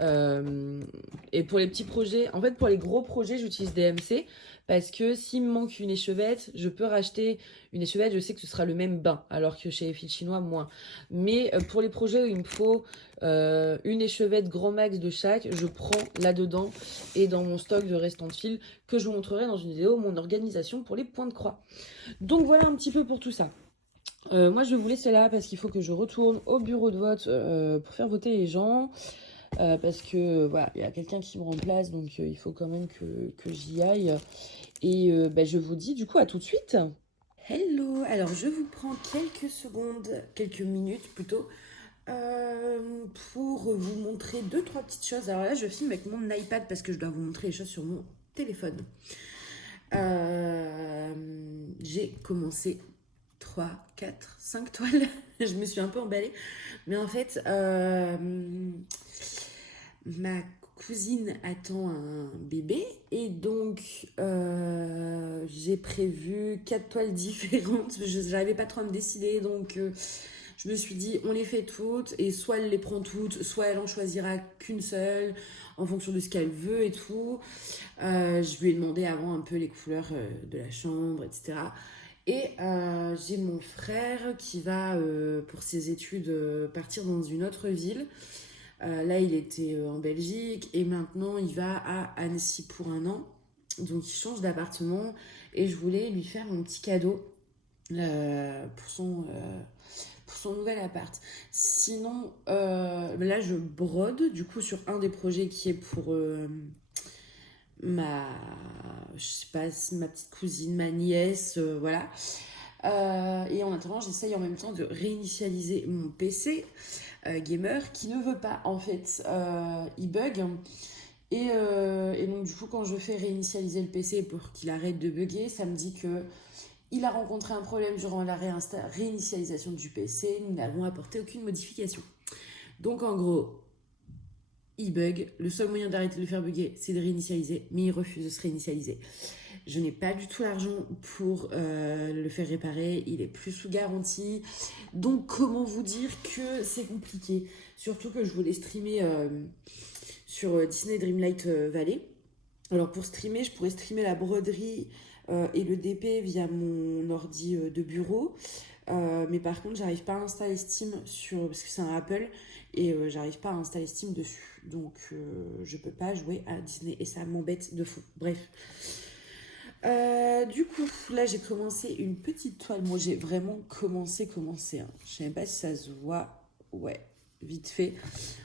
Et pour les petits projets, en fait pour les gros projets j'utilise DMC parce que s'il me manque une échevette, je peux racheter une échevette, je sais que ce sera le même bain, alors que chez les fils chinois moins. Mais pour les projets où il me faut une échevette grand max de chaque, je prends là-dedans et dans mon stock de restants de fils que je vous montrerai dans une vidéo, mon organisation pour les points de croix. Donc voilà un petit peu pour tout ça. Moi je vais vous laisser là parce qu'il faut que je retourne au bureau de vote pour faire voter les gens. Parce que voilà, il y a quelqu'un qui me remplace, donc il faut quand même que j'y aille. Et je vous dis du coup à tout de suite. Hello, alors je vous prends quelques secondes, quelques minutes plutôt, pour vous montrer deux, trois petites choses. Alors là, je filme avec mon iPad parce que je dois vous montrer les choses sur mon téléphone. J'ai commencé 3, 4, 5 toiles. Je me suis un peu emballée. Mais en fait, ma cousine attend un bébé et donc j'ai prévu 4 toiles différentes. Je n'arrivais pas trop à me décider, donc je me suis dit on les fait toutes et soit elle les prend toutes, soit elle en choisira qu'une seule en fonction de ce qu'elle veut et tout. Je lui ai demandé avant un peu les couleurs de la chambre, etc. Et j'ai mon frère qui va, pour ses études, partir dans une autre ville. Là, il était en Belgique et maintenant, il va à Annecy pour un an. Donc, il change d'appartement et je voulais lui faire un petit cadeau pour son nouvel appart. Sinon, là, je brode du coup sur un des projets qui est pour ma, je sais pas, ma petite cousine, ma nièce, voilà. Et en attendant, j'essaye en même temps de réinitialiser mon PC gamer qui ne veut pas, en fait, il bug. Et donc, du coup, quand je fais réinitialiser le PC pour qu'il arrête de bugger, ça me dit que il a rencontré un problème durant la réinitialisation du PC. Nous n'avons apporté aucune modification. Donc, en gros, il bug. Le seul moyen d'arrêter de le faire bugger, c'est de réinitialiser, mais il refuse de se réinitialiser. Je n'ai pas du tout l'argent pour le faire réparer. Il est plus sous garantie. Donc, comment vous dire que c'est compliqué. Surtout que je voulais streamer sur Disney Dreamlight Valley. Alors, pour streamer, je pourrais streamer la broderie et le DP via mon ordi de bureau. Mais par contre, j'arrive pas à installer Steam parce que c'est un Apple et j'arrive pas à installer Steam dessus. Donc, je peux pas jouer à Disney et ça m'embête de fou. Bref. Du coup, là j'ai commencé une petite toile. Moi j'ai vraiment commencé, hein. Je sais même pas si ça se voit. Ouais, vite fait.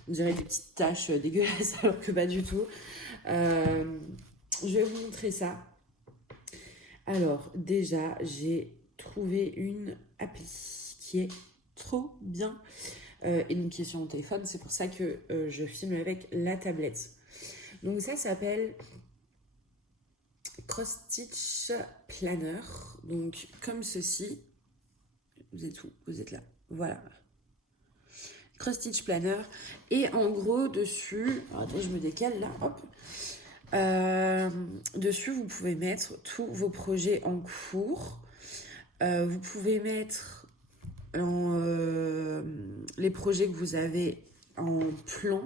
On dirait des petites taches dégueulasses alors que pas du tout. Je vais vous montrer ça. Alors déjà, j'ai trouvé une appli qui est trop bien et donc qui est sur mon téléphone. C'est pour ça que je filme avec la tablette. Donc ça s'appelle Cross Stitch Planner. Donc comme ceci. Vous êtes où? Vous êtes là. Voilà. Cross Stitch Planner. Et en gros, dessus... Alors, attendez, je me décale là. Hop. Dessus, vous pouvez mettre tous vos projets en cours. Vous pouvez mettre les projets que vous avez en plan.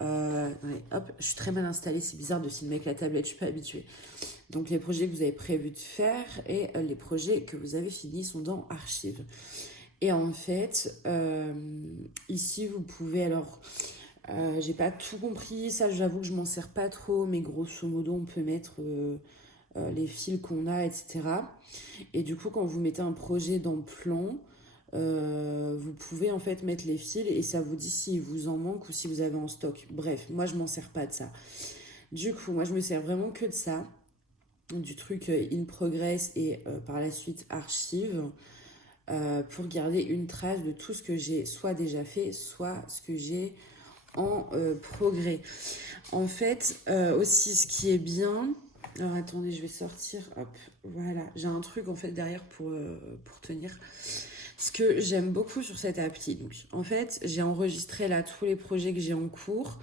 Hop, je suis très mal installée, c'est bizarre de filmer avec la tablette, je suis pas habituée. Donc les projets que vous avez prévu de faire et les projets que vous avez finis sont dans archives. Et en fait, ici vous pouvez alors, j'ai pas tout compris, ça j'avoue que je m'en sers pas trop, mais grosso modo on peut mettre les fils qu'on a, etc. Et du coup quand vous mettez un projet dans le plan, vous pouvez en fait mettre les fils et ça vous dit s'il vous en manque ou si vous avez en stock. Bref, moi je m'en sers pas de ça. Du coup, moi je me sers vraiment que de ça, du truc in progress et par la suite archive pour garder une trace de tout ce que j'ai soit déjà fait, soit ce que j'ai en progrès. En fait, aussi ce qui est bien... Alors attendez, je vais sortir, hop, voilà. J'ai un truc en fait derrière pour tenir. Ce que j'aime beaucoup sur cette appli, donc en fait, j'ai enregistré là tous les projets que j'ai en cours,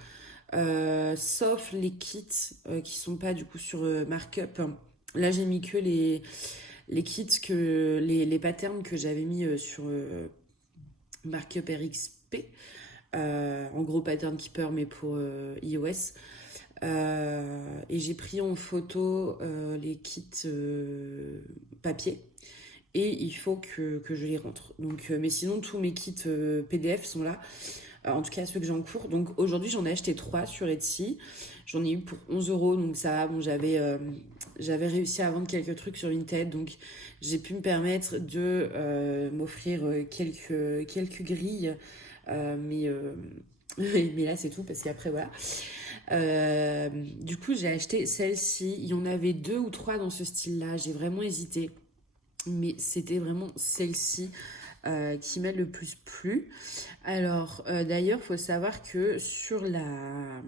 sauf les kits qui sont pas du coup sur Markup. Là, j'ai mis que les kits, les patterns que j'avais mis sur Markup RXP, en gros pattern keeper mais pour iOS. Et j'ai pris en photo les kits papier. Et il faut que je les rentre. Donc, mais sinon, tous mes kits PDF sont là. En tout cas, ceux que j'ai en cours. Donc, aujourd'hui, j'en ai acheté 3 sur Etsy. J'en ai eu pour 11 €. Donc, ça, bon, j'avais réussi à vendre quelques trucs sur Vinted. Donc, j'ai pu me permettre de m'offrir quelques grilles. Mais là, c'est tout. Parce qu'après, voilà. Du coup, j'ai acheté celle-ci. Il y en avait 2 ou 3 dans ce style-là. J'ai vraiment hésité. Mais c'était vraiment celle-ci qui m'a le plus plu. Alors, d'ailleurs, il faut savoir que sur la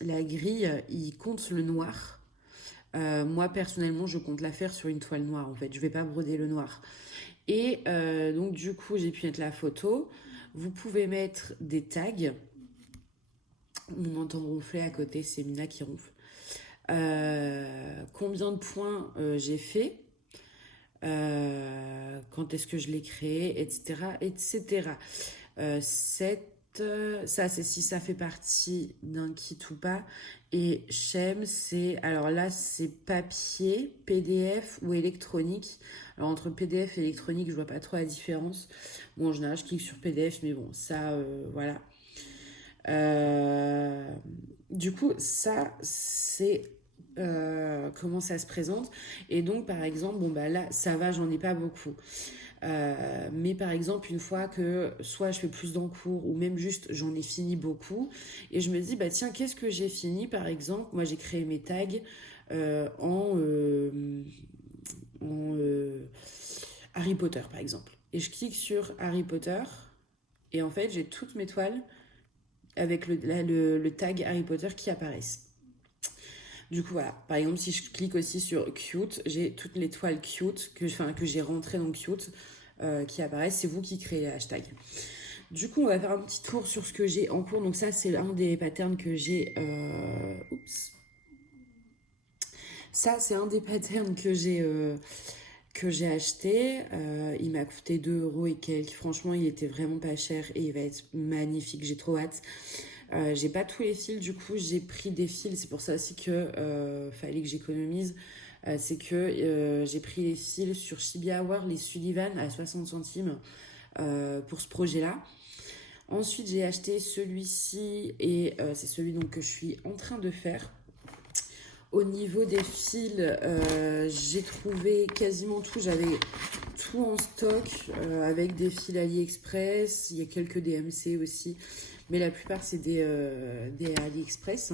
grille, il compte le noir. Moi, personnellement, je compte la faire sur une toile noire, en fait. Je ne vais pas broder le noir. Et donc, du coup, j'ai pu mettre la photo. Vous pouvez mettre des tags. On entend ronfler à côté, c'est Mina qui ronfle. Combien de points j'ai fait, quand est-ce que je l'ai créé, etc. etc. Ça, c'est si ça fait partie d'un kit ou pas. Et Shem, c'est... Alors là, c'est papier, PDF ou électronique. Alors entre PDF et électronique, je vois pas trop la différence. Bon, en général, je clique sur PDF, mais bon, ça, voilà. Du coup, ça, c'est comment ça se présente. Et donc, par exemple, bon, bah là, ça va, j'en ai pas beaucoup. Mais par exemple, une fois que soit je fais plus d'encours ou même juste j'en ai fini beaucoup et je me dis, bah tiens, qu'est-ce que j'ai fini. Par exemple, moi j'ai créé mes tags en Harry Potter, par exemple. Et je clique sur Harry Potter et en fait, j'ai toutes mes toiles avec le tag Harry Potter qui apparaissent. Du coup, voilà. Par exemple, si je clique aussi sur Cute, j'ai toutes les toiles Cute que j'ai rentrées dans Cute qui apparaissent. C'est vous qui créez les hashtags. Du coup, on va faire un petit tour sur ce que j'ai en cours. Donc ça, c'est un des patterns que j'ai... Oups. Ça, c'est un des patterns que j'ai acheté. Il m'a coûté 2 € et quelques. Franchement, il était vraiment pas cher et il va être magnifique. J'ai trop hâte. J'ai pas tous les fils, du coup j'ai pris des fils, c'est pour ça aussi que fallait que j'économise. C'est que j'ai pris les fils sur Shibuya Hour, les Sullivan à 60 centimes pour ce projet là. Ensuite j'ai acheté celui-ci et c'est celui donc que je suis en train de faire. Au niveau des fils, j'ai trouvé quasiment tout. J'avais tout en stock avec des fils AliExpress. Il y a quelques DMC aussi. Mais la plupart, c'est des AliExpress.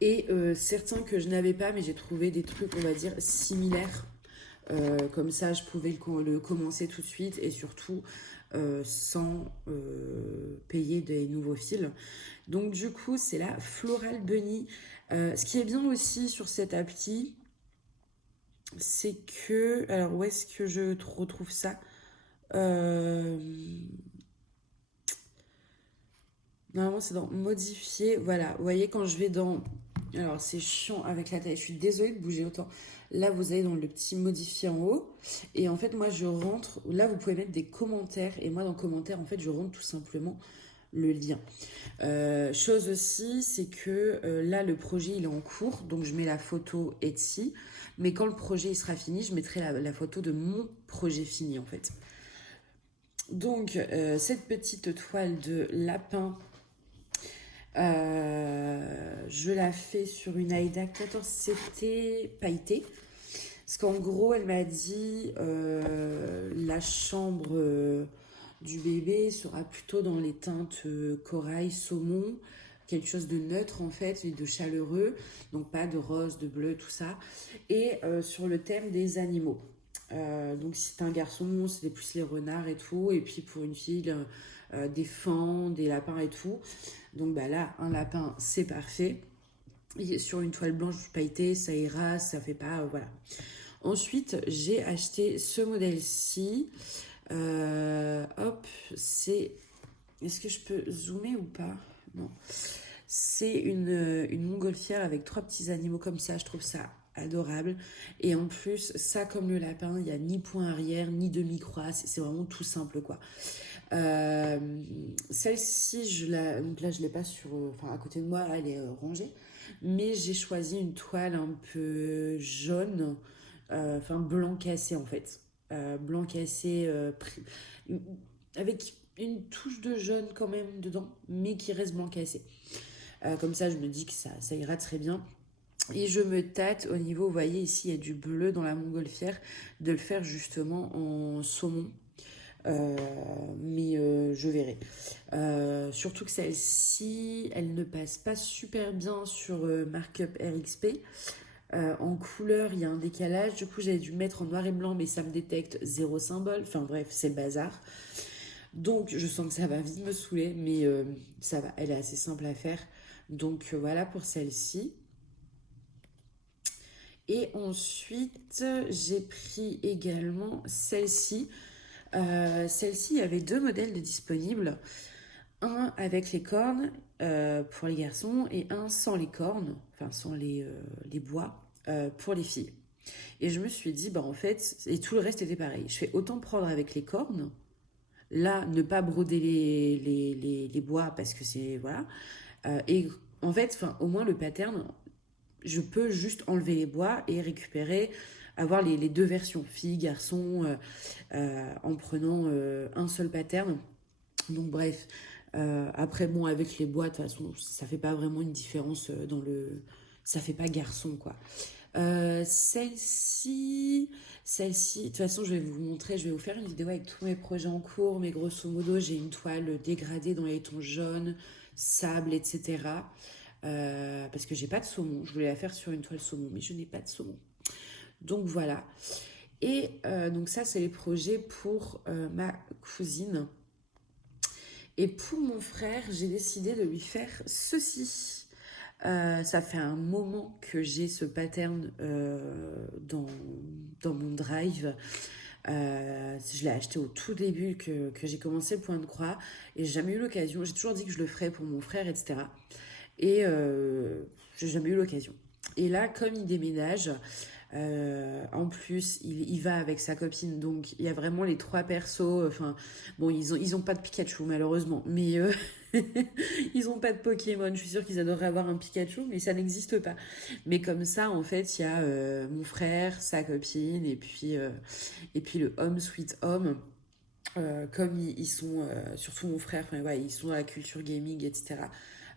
Et certains que je n'avais pas, mais j'ai trouvé des trucs, on va dire, similaires Comme ça, je pouvais le commencer tout de suite et surtout sans payer des nouveaux fils. Donc du coup, c'est la Floral Bunny. Ce qui est bien aussi sur cette appli, c'est que... Alors, où est-ce que je retrouve ça? Euh, Normalement, c'est dans modifier. Voilà, vous voyez, quand je vais dans... Alors, c'est chiant avec la taille. Je suis désolée de bouger autant. Là, vous allez dans le petit modifier en haut. Et en fait, moi, je rentre... Là, vous pouvez mettre des commentaires. Et moi, dans commentaires, en fait, je rentre tout simplement le lien. Chose aussi, c'est que là, le projet, il est en cours. Donc, je mets la photo Etsy. Mais quand le projet il sera fini, je mettrai la photo de mon projet fini, en fait. Donc, cette petite toile de lapin, je la fais sur une Aïda 14, c'était pailleté. Parce qu'en gros, elle m'a dit la chambre du bébé sera plutôt dans les teintes corail, saumon, quelque chose de neutre en fait, et de chaleureux, donc pas de rose, de bleu, tout ça. Et sur le thème des animaux. Donc si c'est un garçon, c'est plus les renards et tout, et puis pour une fille, des fans, des lapins et tout. Donc bah là, un lapin, c'est parfait. Et sur une toile blanche pailletée, ça ira, ça fait pas, voilà. Ensuite, j'ai acheté ce modèle-ci. Hop, c'est... Est-ce que je peux zoomer ou pas? Non. C'est une montgolfière avec 3 petits animaux comme ça. Je trouve ça adorable. Et en plus, ça comme le lapin, il n'y a ni point arrière, ni demi-croix. C'est vraiment tout simple, quoi. Euh, Celle-ci, donc là, je l'ai pas sur... Enfin, à côté de moi, elle est rangée. Mais j'ai choisi une toile un peu jaune, enfin blanc cassé en fait. Blanc cassé, avec une touche de jaune quand même dedans, mais qui reste blanc cassé. Comme ça, je me dis que ça ira très bien. Et je me tâte au niveau, vous voyez ici, il y a du bleu dans la montgolfière, de le faire justement en saumon. Mais je verrai. Surtout que celle-ci, elle ne passe pas super bien sur Markup RXP. En couleur, il y a un décalage. Du coup, j'avais dû mettre en noir et blanc, mais ça me détecte zéro symbole. Enfin bref, c'est le bazar. Donc, je sens que ça va vite me saouler, mais ça va. Elle est assez simple à faire. Donc, voilà pour celle-ci. Et ensuite, j'ai pris également celle-ci. Celle-ci, il y avait 2 modèles de disponibles. Un avec les cornes pour les garçons et un sans les cornes, enfin sans les bois pour les filles. Et je me suis dit, bah en fait, et tout le reste était pareil. Je fais autant prendre avec les cornes, là, ne pas broder les bois parce que c'est. Voilà. Et en fait, au moins le pattern, je peux juste enlever les bois et récupérer, avoir les 2 versions, fille, garçon, en prenant un seul pattern. Donc bref, après bon avec les bois de toute façon ça fait pas vraiment une différence dans le... Ça fait pas garçon quoi. Celle-ci, de toute façon je vais vous montrer, je vais vous faire une vidéo avec tous mes projets en cours, mais grosso modo j'ai une toile dégradée dans les tons jaunes, sable, etc. Parce que j'ai pas de saumon, je voulais la faire sur une toile saumon, mais je n'ai pas de saumon. Donc voilà. Et donc ça c'est les projets pour ma cousine. Et pour mon frère, j'ai décidé de lui faire ceci. Ça fait un moment que j'ai ce pattern dans mon drive. Je l'ai acheté au tout début que j'ai commencé le point de croix et j'ai jamais eu l'occasion. J'ai toujours dit que je le ferais pour mon frère, etc. Et j'ai jamais eu l'occasion. Et là, comme il déménage, en plus, il va avec sa copine, donc il y a vraiment les 3 persos. Enfin, bon, ils ont pas de Pikachu malheureusement, mais ils ont pas de Pokémon. Je suis sûre qu'ils adoreraient avoir un Pikachu, mais ça n'existe pas. Mais comme ça, en fait, il y a mon frère, sa copine, et puis le Home Sweet Home. Comme ils sont, surtout mon frère, enfin, ouais, ils sont dans la culture gaming, etc.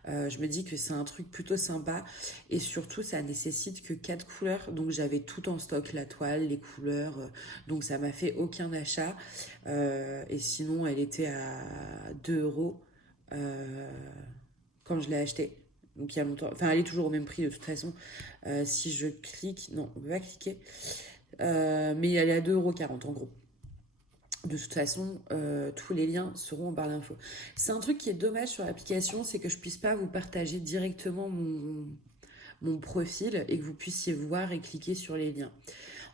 Je me dis que c'est un truc plutôt sympa et surtout ça nécessite que 4 couleurs, donc j'avais tout en stock, la toile, les couleurs, donc ça m'a fait aucun achat. Et sinon elle était à 2 € quand je l'ai achetée, donc il y a longtemps, enfin elle est toujours au même prix de toute façon. Si je clique, non on peut pas cliquer, Mais elle est à 2,40 € en gros. De toute façon, tous les liens seront en barre d'infos. C'est un truc qui est dommage sur l'application, c'est que je puisse pas vous partager directement mon profil et que vous puissiez voir et cliquer sur les liens.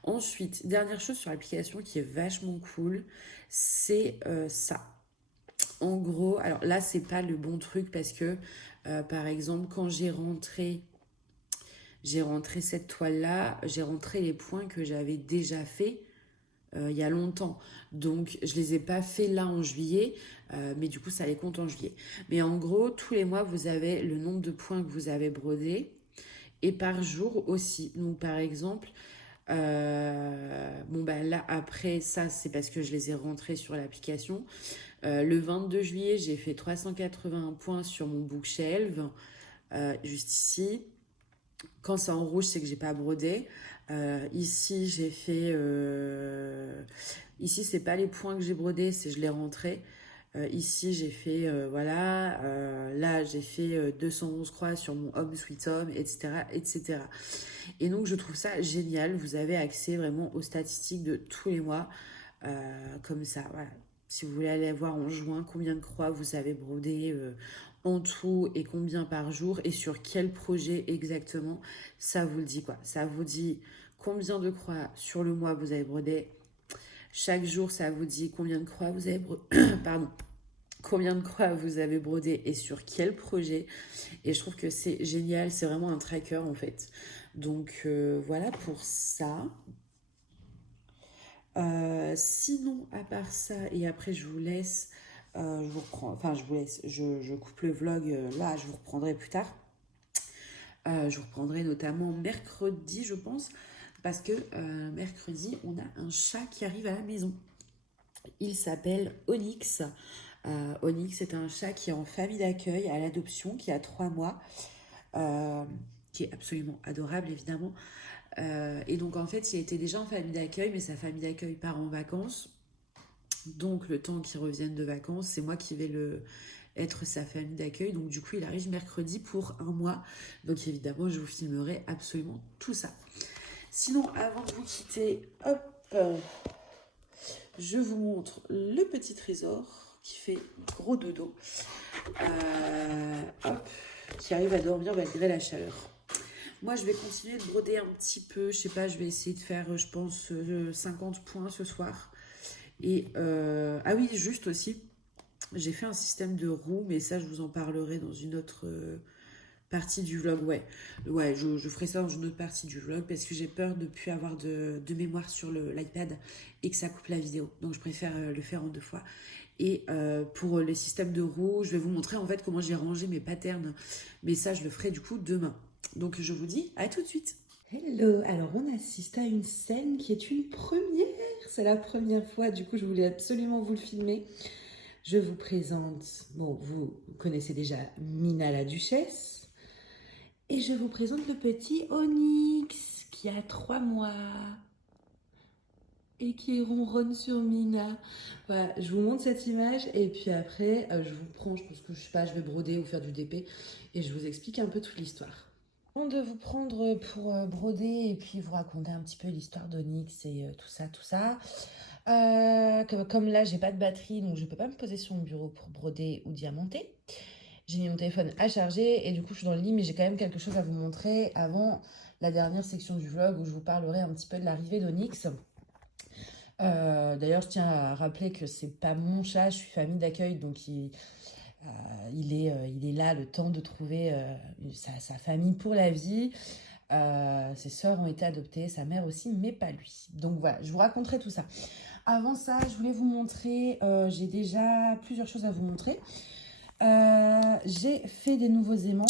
Ensuite, dernière chose sur l'application qui est vachement cool, c'est ça. En gros, alors là, c'est pas le bon truc parce que, par exemple, quand j'ai rentré cette toile-là, j'ai rentré les points que j'avais déjà fait il y a longtemps. Donc, je les ai pas fait là en juillet, mais du coup, ça les compte en juillet. Mais en gros, tous les mois, vous avez le nombre de points que vous avez brodés et par jour aussi. Donc, par exemple, bon, bah là, après, ça, c'est parce que je les ai rentrés sur l'application. Le 22 juillet, j'ai fait 381 points sur mon bookshelf, juste ici. Quand c'est en rouge, c'est que j'ai pas brodé. Ici, j'ai fait. Ici, c'est pas les points que j'ai brodés, c'est je les rentrés. Ici, j'ai fait. Voilà. Là, j'ai fait 211 croix sur mon Home Sweet Home, etc., etc. Et donc, je trouve ça génial. Vous avez accès vraiment aux statistiques de tous les mois. Comme ça, voilà. Si vous voulez aller voir en juin combien de croix vous avez brodé en tout et combien par jour et sur quel projet exactement, ça vous le dit quoi. Ça vous dit combien de croix sur le mois vous avez brodé. Chaque jour, ça vous dit combien de croix vous avez brodé. Pardon. Combien de croix vous avez brodé et sur quel projet. Et je trouve que c'est génial. C'est vraiment un tracker en fait. Donc voilà pour ça. Sinon, à part ça, et après je vous laisse, je vous reprends, enfin je vous laisse, je coupe le vlog là, je vous reprendrai plus tard. Je vous reprendrai notamment mercredi, je pense, parce que mercredi, on a un chat qui arrive à la maison. Il s'appelle Onyx. Onyx est un chat qui est en famille d'accueil à l'adoption, qui a 3 mois, qui est absolument adorable évidemment. Et donc en fait, il était déjà en famille d'accueil, mais sa famille d'accueil part en vacances. Donc le temps qu'il revienne de vacances, c'est moi qui vais être sa famille d'accueil. Donc du coup, il arrive mercredi pour 1 mois. Donc évidemment, je vous filmerai absolument tout ça. Sinon, avant de vous quitter, hop, je vous montre le petit trésor qui fait gros dodo. Hop, qui arrive à dormir malgré la chaleur. Moi, je vais continuer de broder un petit peu. Je sais pas, je vais essayer de faire, je pense, 50 points ce soir. Et ah oui, juste aussi, j'ai fait un système de roues, mais ça, je vous en parlerai dans une autre partie du vlog. Ouais, je ferai ça dans une autre partie du vlog parce que j'ai peur de ne plus avoir de mémoire sur l'iPad et que ça coupe la vidéo. Donc, je préfère le faire en 2 fois. Et pour les systèmes de roues, je vais vous montrer en fait comment j'ai rangé mes patterns. Mais ça, je le ferai du coup demain. Donc, je vous dis à tout de suite. Hello, alors on assiste à une scène qui est une première. C'est la première fois, du coup je voulais absolument vous le filmer. Je vous présente, bon vous connaissez déjà Mina la Duchesse. Et je vous présente le petit Onyx qui a 3 mois. Et qui ronronne sur Mina. Voilà, je vous montre cette image et puis après je vous prends, je pense que je sais pas, je vais broder ou faire du DP et je vous explique un peu toute l'histoire. Avant de vous prendre pour broder et puis vous raconter un petit peu l'histoire d'Onyx et tout ça. Comme là, j'ai pas de batterie, donc je peux pas me poser sur mon bureau pour broder ou diamanter. J'ai mis mon téléphone à charger et du coup, je suis dans le lit, mais j'ai quand même quelque chose à vous montrer avant la dernière section du vlog où je vous parlerai un petit peu de l'arrivée d'Onyx. D'ailleurs, je tiens à rappeler que c'est pas mon chat, je suis famille d'accueil, donc il est là le temps de trouver sa famille pour la vie. Ses sœurs ont été adoptées, sa mère aussi, mais pas lui. Donc voilà, je vous raconterai tout ça. Avant ça, je voulais vous montrer, j'ai déjà plusieurs choses à vous montrer. J'ai fait des nouveaux aimants.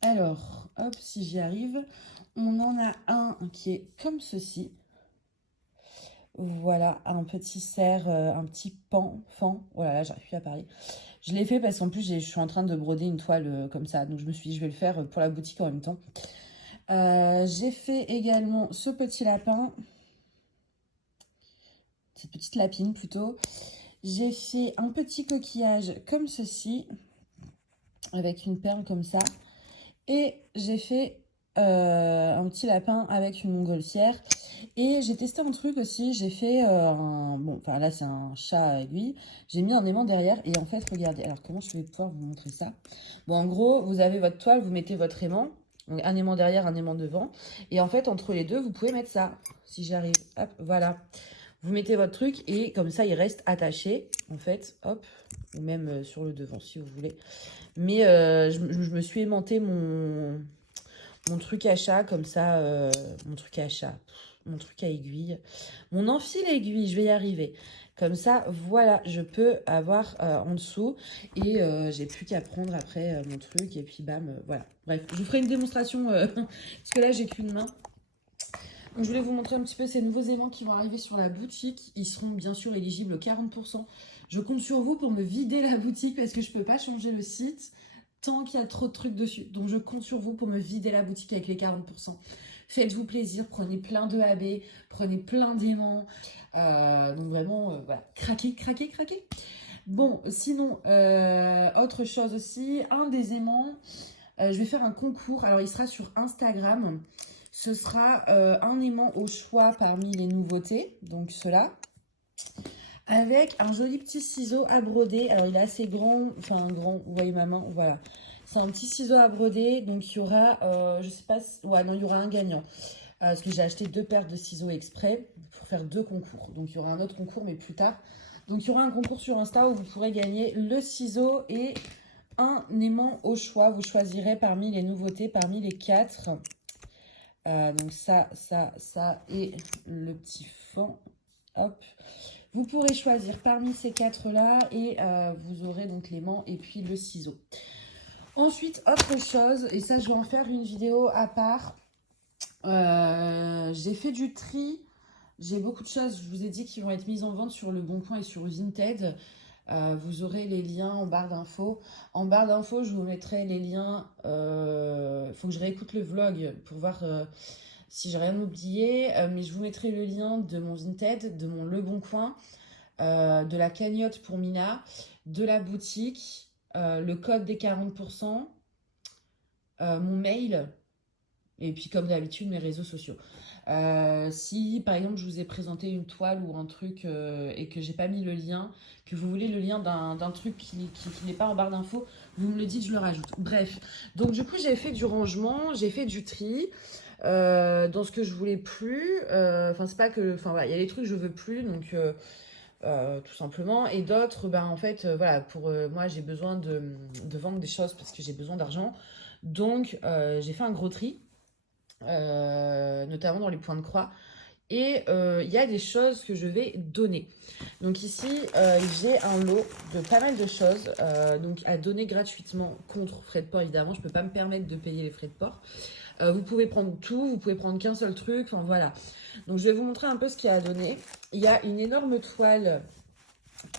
Alors, hop, si j'y arrive, on en a un qui est comme ceci. Voilà, un petit cerf, un petit fan. Voilà, là, j'arrive plus à parler. Je l'ai fait parce qu'en plus, je suis en train de broder une toile comme ça. Donc, je me suis dit, je vais le faire pour la boutique en même temps. J'ai fait également ce petit lapin. Cette petite lapine plutôt. J'ai fait un petit coquillage comme ceci. Avec une perle comme ça. Et j'ai fait un petit lapin avec une montgolfière. Et j'ai testé un truc aussi, j'ai fait bon, enfin là c'est un chat à aiguille, j'ai mis un aimant derrière et en fait regardez, alors comment je vais pouvoir vous montrer ça? Bon en gros, vous avez votre toile, vous mettez votre aimant, donc un aimant derrière, un aimant devant, et en fait entre les deux, vous pouvez mettre ça, si j'arrive, hop, voilà. Vous mettez votre truc et comme ça il reste attaché, en fait, hop, ou même sur le devant si vous voulez. Mais je me suis aimanté mon truc à chat comme ça, mon truc à chat, mon truc à aiguille, mon enfile aiguille, je vais y arriver. Comme ça, voilà, je peux avoir en dessous et j'ai plus qu'à prendre après mon truc et puis bam, voilà. Bref, je vous ferai une démonstration parce que là j'ai qu'une main. Donc, je voulais vous montrer un petit peu ces nouveaux aimants qui vont arriver sur la boutique. Ils seront bien sûr éligibles 40%. Je compte sur vous pour me vider la boutique parce que je ne peux pas changer le site tant qu'il y a trop de trucs dessus. Donc je compte sur vous pour me vider la boutique avec les 40%. Faites-vous plaisir, prenez plein de AB, prenez plein d'aimants. Donc vraiment, voilà, craquez, craquez, craquez. Bon, sinon, autre chose aussi, un des aimants, je vais faire un concours. Alors il sera sur Instagram. Ce sera un aimant au choix parmi les nouveautés, donc cela, avec un joli petit ciseau à broder. Alors il est assez grand, enfin grand, vous voyez ma main, voilà. C'est un petit ciseau à broder, donc il y aura, je sais pas, ouais non, il y aura un gagnant. Parce que j'ai acheté 2 paires de ciseaux exprès pour faire 2 concours. Donc il y aura un autre concours, mais plus tard. Donc il y aura un concours sur Insta où vous pourrez gagner le ciseau et un aimant au choix. Vous choisirez parmi les nouveautés, parmi les 4. Donc ça et le petit fond. Hop. Vous pourrez choisir parmi ces 4-là et vous aurez donc l'aimant et puis le ciseau. Ensuite, autre chose, et ça je vais en faire une vidéo à part. J'ai fait du tri. J'ai beaucoup de choses, je vous ai dit, qui vont être mises en vente sur Le Bon Coin et sur Vinted. Vous aurez les liens en barre d'infos. En barre d'infos, je vous mettrai les liens. Faut que je réécoute le vlog pour voir si j'ai rien oublié. Mais je vous mettrai le lien de mon Vinted, de mon Le Bon Coin, de la cagnotte pour Mina, de la boutique, le code des 40%, mon mail, et puis comme d'habitude mes réseaux sociaux. Si par exemple je vous ai présenté une toile ou un truc et que j'ai pas mis le lien, que vous voulez le lien d'un truc qui n'est pas en barre d'infos, vous me le dites, je le rajoute. Bref, donc du coup j'ai fait du rangement, j'ai fait du tri dans ce que je voulais plus. Enfin c'est pas que, enfin voilà, il y a des trucs que je veux plus, donc tout simplement, et d'autres, ben en fait voilà, pour moi j'ai besoin de vendre des choses parce que j'ai besoin d'argent, donc j'ai fait un gros tri. Notamment dans les points de croix. Et il y a des choses que je vais donner. Donc ici, j'ai un lot de pas mal de choses donc à donner gratuitement contre frais de port. Évidemment, je ne peux pas me permettre de payer les frais de port. Vous pouvez prendre tout, vous pouvez prendre qu'un seul truc. Enfin voilà. Donc je vais vous montrer un peu ce qu'il y a à donner. Il y a une énorme toile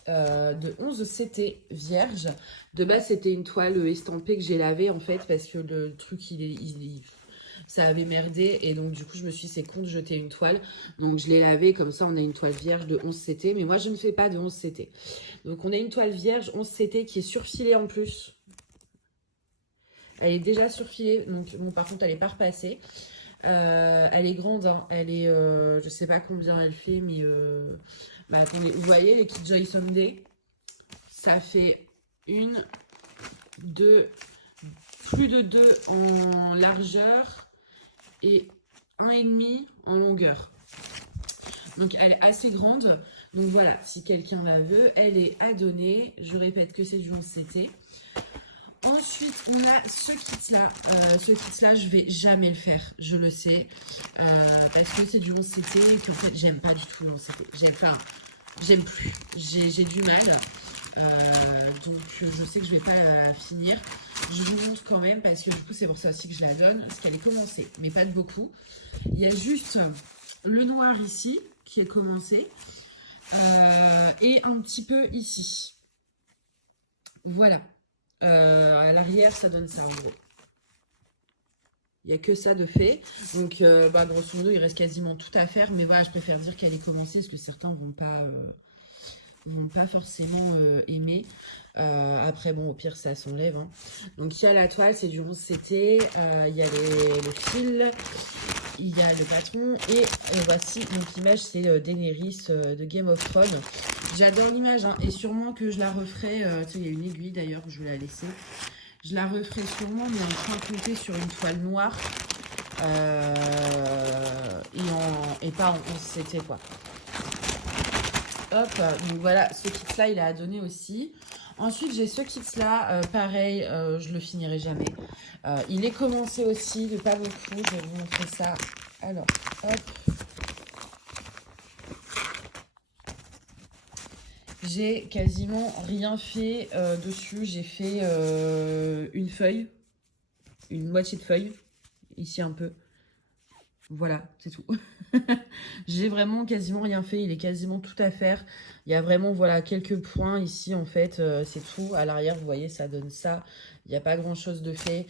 de 11 CT vierge. De base, c'était une toile estampée que j'ai lavée en fait parce que le truc ça avait merdé et donc du coup je me suis dit c'est con de jeter une toile, donc je l'ai lavée, comme ça on a une toile vierge de 11 CT, mais moi je ne fais pas de 11 CT. Donc on a une toile vierge 11 CT qui est surfilée en plus, elle est déjà surfilée, donc bon, par contre elle est pas repassée. Elle est grande, hein. Elle est, je sais pas combien elle fait, mais bah, attendez, vous voyez les kits Joy Sunday, ça fait une, deux, plus de 2 en largeur et 1,5 en longueur. Donc elle est assez grande. Donc voilà, si quelqu'un la veut, elle est à donner. Je répète que c'est du 11 CT. Ensuite, on a ce kit-là. Ce kit-là, je vais jamais le faire, je le sais. Parce que c'est du 11 CT et qu'en fait, j'aime pas du tout le 11 CT. Enfin, j'aime plus. J'ai du mal. Donc je sais que je vais pas finir. Je vous montre quand même parce que du coup c'est pour ça aussi que je la donne, parce qu'elle est commencée, mais pas de beaucoup. Il y a juste le noir ici qui est commencé et un petit peu ici. Voilà. À l'arrière ça donne ça en gros. Il n'y a que ça de fait. Donc bah, grosso modo il reste quasiment tout à faire, mais voilà, je préfère dire qu'elle est commencée parce que certains vont pas n'ont pas forcément aimé. Après, bon, au pire, ça s'enlève. Hein. Donc, il y a la toile, c'est du 11CT. Il y a le fil. Il y a le patron. Et voici, donc l'image, c'est Daenerys de Game of Thrones. J'adore l'image, hein, et sûrement que je la referai. Tu sais, il y a une aiguille d'ailleurs, je vais la laisser. Je la referai sûrement, mais en train de compter sur une toile noire. Et pas en 11CT, quoi. Hop, donc voilà, ce kit-là, il a à donner aussi. Ensuite, j'ai ce kit-là, pareil, je le finirai jamais. Il est commencé aussi, de pas beaucoup, je vais vous montrer ça. Alors, hop. J'ai quasiment rien fait dessus. J'ai fait une feuille, une moitié de feuille, ici un peu. Voilà, c'est tout. J'ai vraiment quasiment rien fait. Il est quasiment tout à faire. Il y a vraiment, voilà, quelques points ici, en fait. C'est tout. À l'arrière, vous voyez, ça donne ça. Il n'y a pas grand-chose de fait.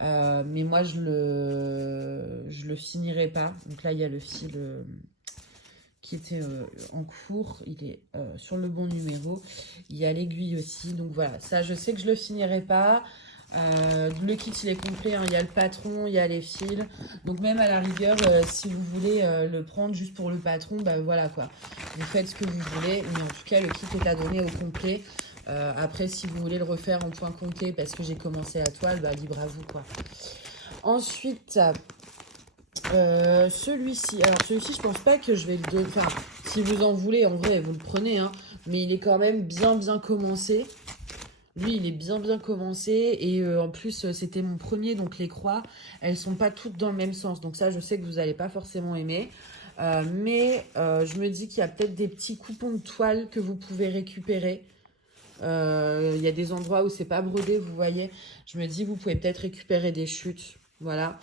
Mais moi, je le finirai pas. Donc là, il y a le fil qui était en cours. Il est sur le bon numéro. Il y a l'aiguille aussi. Donc voilà, ça, je sais que je le finirai pas. Le kit il est complet, hein. Il y a le patron, il y a les fils, donc même à la rigueur si vous voulez le prendre juste pour le patron, bah voilà quoi, vous faites ce que vous voulez, mais en tout cas le kit est à donner au complet. Après si vous voulez le refaire en point compté parce que j'ai commencé à toile, bah libre à vous quoi. Ensuite celui-ci, alors celui-ci je pense pas que je vais le donner, enfin si vous en voulez en vrai vous le prenez, hein, mais il est quand même bien commencé. Lui, il est bien commencé et en plus, c'était mon premier, donc les croix, elles sont pas toutes dans le même sens. Donc ça, je sais que vous n'allez pas forcément aimer. Mais je me dis qu'il y a peut-être des petits coupons de toile que vous pouvez récupérer. Il y a des endroits où c'est pas brodé, vous voyez. Je me dis, vous pouvez peut-être récupérer des chutes, voilà.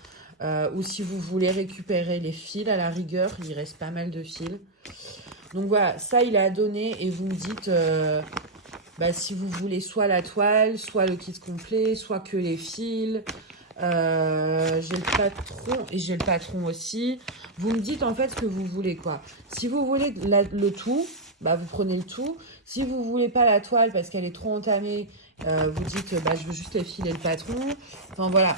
Ou si vous voulez récupérer les fils à la rigueur, il reste pas mal de fils. Donc voilà, ça, il est à donner et vous me dites... bah, si vous voulez soit la toile, soit le kit complet, soit que les fils. J'ai le patron et j'ai le patron aussi. Vous me dites en fait ce que vous voulez quoi. Si vous voulez le tout, bah vous prenez le tout. Si vous voulez pas la toile parce qu'elle est trop entamée, vous dites bah je veux juste les fils et le patron. Enfin voilà,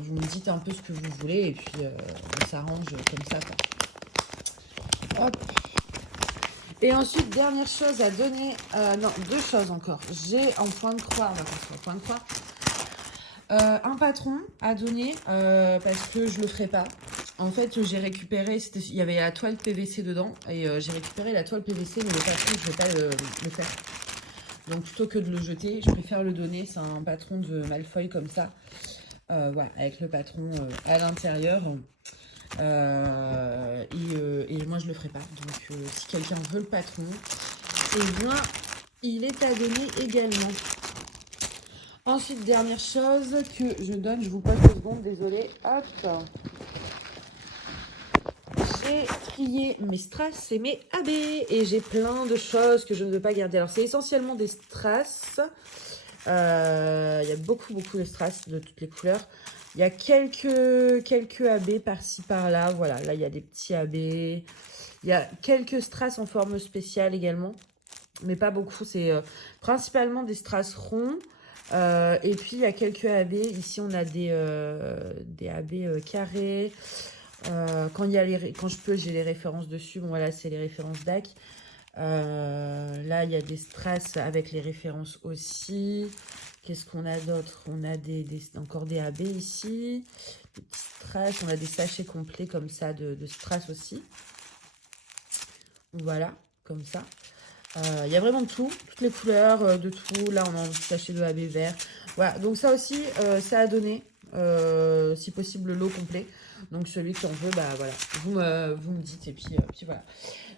vous me dites un peu ce que vous voulez et puis on s'arrange comme ça quoi. Hop. Et ensuite, dernière chose à donner, non, deux choses encore. J'ai en point de croix, on va faire en point de croix, un patron à donner parce que je le ferai pas. En fait, j'ai récupéré, il y avait la toile PVC dedans et j'ai récupéré la toile PVC, mais le patron, je vais pas le faire. Donc plutôt que de le jeter, je préfère le donner. C'est un patron de Malfoy comme ça, voilà, avec le patron à l'intérieur. Et moi je le ferai pas, donc si quelqu'un veut le patron, et bien il est à donner également. Ensuite, dernière chose que je donne, je vous passe 2 secondes, désolé, hop, j'ai trié mes strass et mes AB et j'ai plein de choses que je ne veux pas garder. Alors c'est essentiellement des strass, il y a beaucoup de strass de toutes les couleurs. Il y a quelques AB par-ci par-là. Voilà, là il y a des petits AB. Il y a quelques strass en forme spéciale également, mais pas beaucoup. C'est principalement des strass ronds. Et puis il y a quelques AB. Ici on a des AB carrés. Quand je peux, j'ai les références dessus. Bon voilà, c'est les références DAC. Là il y a des strass avec les références aussi. Qu'est-ce qu'on a d'autre? On a encore des AB ici, des petits strass, on a des sachets complets comme ça de strass aussi. Voilà, comme ça. Il y a vraiment de tout, toutes les couleurs, de tout. Là, on a un sachet de AB vert. Voilà, donc ça aussi, ça a donné, si possible, le lot complet. Donc celui qui en veut, bah voilà, vous me dites et puis voilà.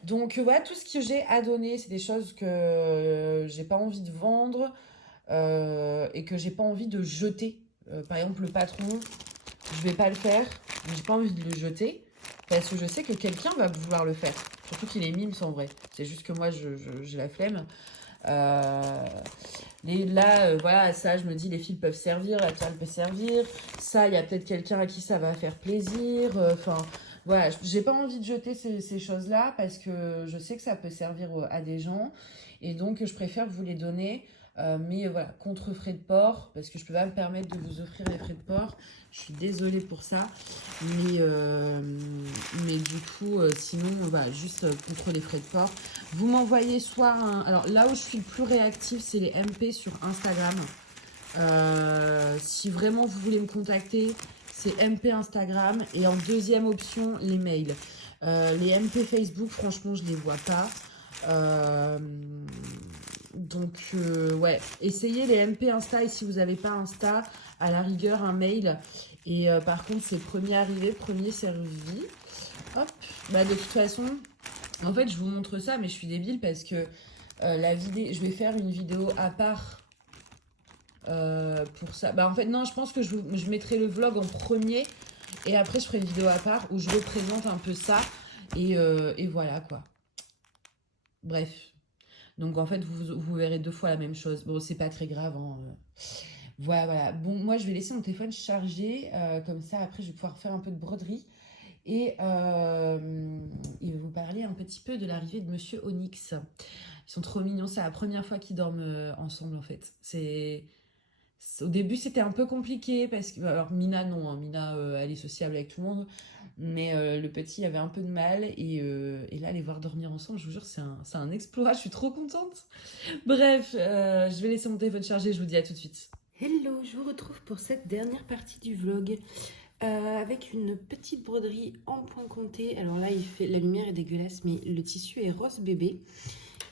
Donc voilà, tout ce que j'ai à donner, c'est des choses que j'ai pas envie de vendre. Et que j'ai pas envie de jeter. Par exemple, le patron, je vais pas le faire, mais j'ai pas envie de le jeter parce que je sais que quelqu'un va vouloir le faire. Surtout qu'il est mimes en vrai. C'est juste que moi, j'ai la flemme. Voilà, ça, je me dis, les fils peuvent servir, la toile peut servir. Ça, il y a peut-être quelqu'un à qui ça va faire plaisir. Enfin, Voilà, j'ai pas envie de jeter ces choses-là parce que je sais que ça peut servir à des gens et donc je préfère vous les donner, mais voilà, contre frais de port parce que je peux pas me permettre de vous offrir les frais de port. Je suis désolée pour ça, mais, euh, mais du coup, sinon, voilà, juste contre les frais de port. Vous m'envoyez soit un. Alors là où je suis le plus réactive, c'est les MP sur Instagram. Si vraiment vous voulez me contacter, c'est MP Instagram. Et en deuxième option, les mails. Les MP Facebook, franchement, je les vois pas. Ouais, essayez les MP Insta. Et si vous n'avez pas Insta, à la rigueur, un mail. Et par contre, c'est premier arrivé, premier servi. Hop, bah de toute façon, en fait, je vous montre ça, mais je suis débile parce que la vidéo, je vais faire une vidéo à part pour ça. Bah en fait non, je pense que je mettrai le vlog en premier et après je ferai une vidéo à part où je représente un peu ça et voilà quoi. Bref. Donc en fait vous verrez deux fois la même chose. Bon c'est pas très grave hein. Voilà voilà. Bon moi je vais laisser mon téléphone chargé comme ça après je vais pouvoir faire un peu de broderie et il va vous parler un petit peu de l'arrivée de Monsieur Onyx. Ils sont trop mignons, c'est la première fois qu'ils dorment ensemble en fait. Au début, c'était un peu compliqué parce que. Alors, Mina, non, hein, Mina, elle est sociable avec tout le monde. Mais le petit avait un peu de mal. Et là, les voir dormir ensemble, je vous jure, c'est un exploit. Je suis trop contente. Bref, je vais laisser mon téléphone chargé. Je vous dis à tout de suite. Hello, je vous retrouve pour cette dernière partie du vlog avec une petite broderie en point compté. Alors là, la lumière est dégueulasse, mais le tissu est rose bébé.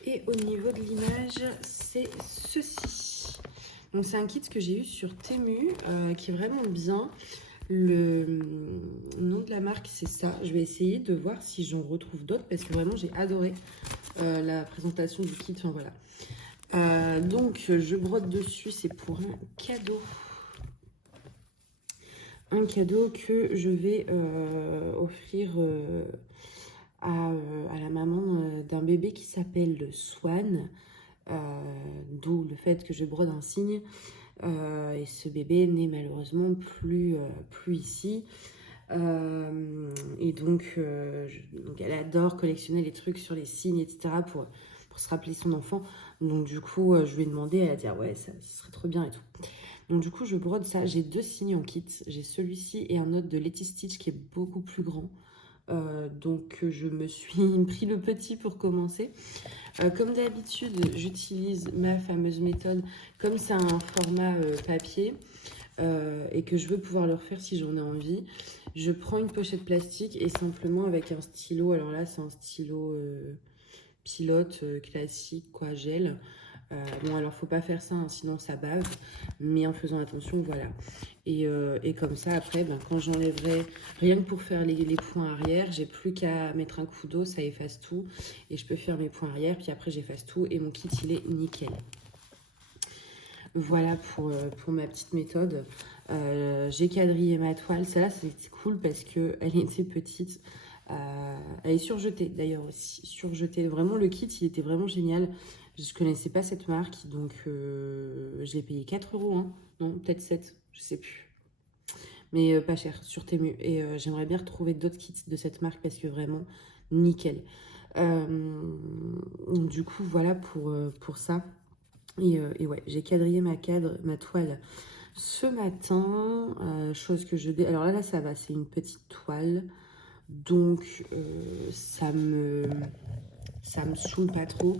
Et au niveau de l'image, c'est ceci. Donc c'est un kit que j'ai eu sur Temu, qui est vraiment bien. Le nom de la marque, c'est ça. Je vais essayer de voir si j'en retrouve d'autres, parce que vraiment, j'ai adoré la présentation du kit. Enfin, voilà. Donc, je brode dessus, c'est pour un cadeau. Un cadeau que je vais offrir à la maman d'un bébé qui s'appelle Swan. D'où le fait que je brode un cygne. Et ce bébé n'est malheureusement plus ici. Et donc, donc, elle adore collectionner les trucs sur les cygnes, etc. pour se rappeler son enfant. Donc du coup, je lui ai demandé, elle a dit ah ouais, ça serait trop bien et tout. Donc du coup, je brode ça. J'ai deux cygnes en kit. J'ai celui-ci et un autre de Letty Stitch qui est beaucoup plus grand. Donc je me suis pris le petit pour commencer. Comme d'habitude, j'utilise ma fameuse méthode. Comme c'est un format papier et que je veux pouvoir le refaire si j'en ai envie, je prends une pochette plastique et simplement avec un stylo. Alors là, c'est un stylo pilote classique, quoi, gel. Bon, alors faut pas faire ça, hein, sinon ça bave, mais en faisant attention, voilà. Et comme ça, après, ben, quand j'enlèverai, rien que pour faire les points arrière, j'ai plus qu'à mettre un coup d'eau, ça efface tout, et je peux faire mes points arrière, puis après j'efface tout, et mon kit, il est nickel. Voilà pour ma petite méthode. J'ai quadrillé ma toile, celle-là, c'était cool parce qu'elle était petite. Elle est surjetée d'ailleurs aussi, surjetée. Vraiment, le kit, il était vraiment génial. Je connaissais pas cette marque, donc je l'ai payé 4 euros, hein. Non, peut-être 7, je sais plus. Mais pas cher, sur Temu. Et j'aimerais bien retrouver d'autres kits de cette marque parce que vraiment, nickel. Du coup, voilà pour ça. Et ouais, j'ai quadrillé ma toile ce matin. Chose que je... Alors là, ça va, c'est une petite toile. Donc, ça me saoule pas trop.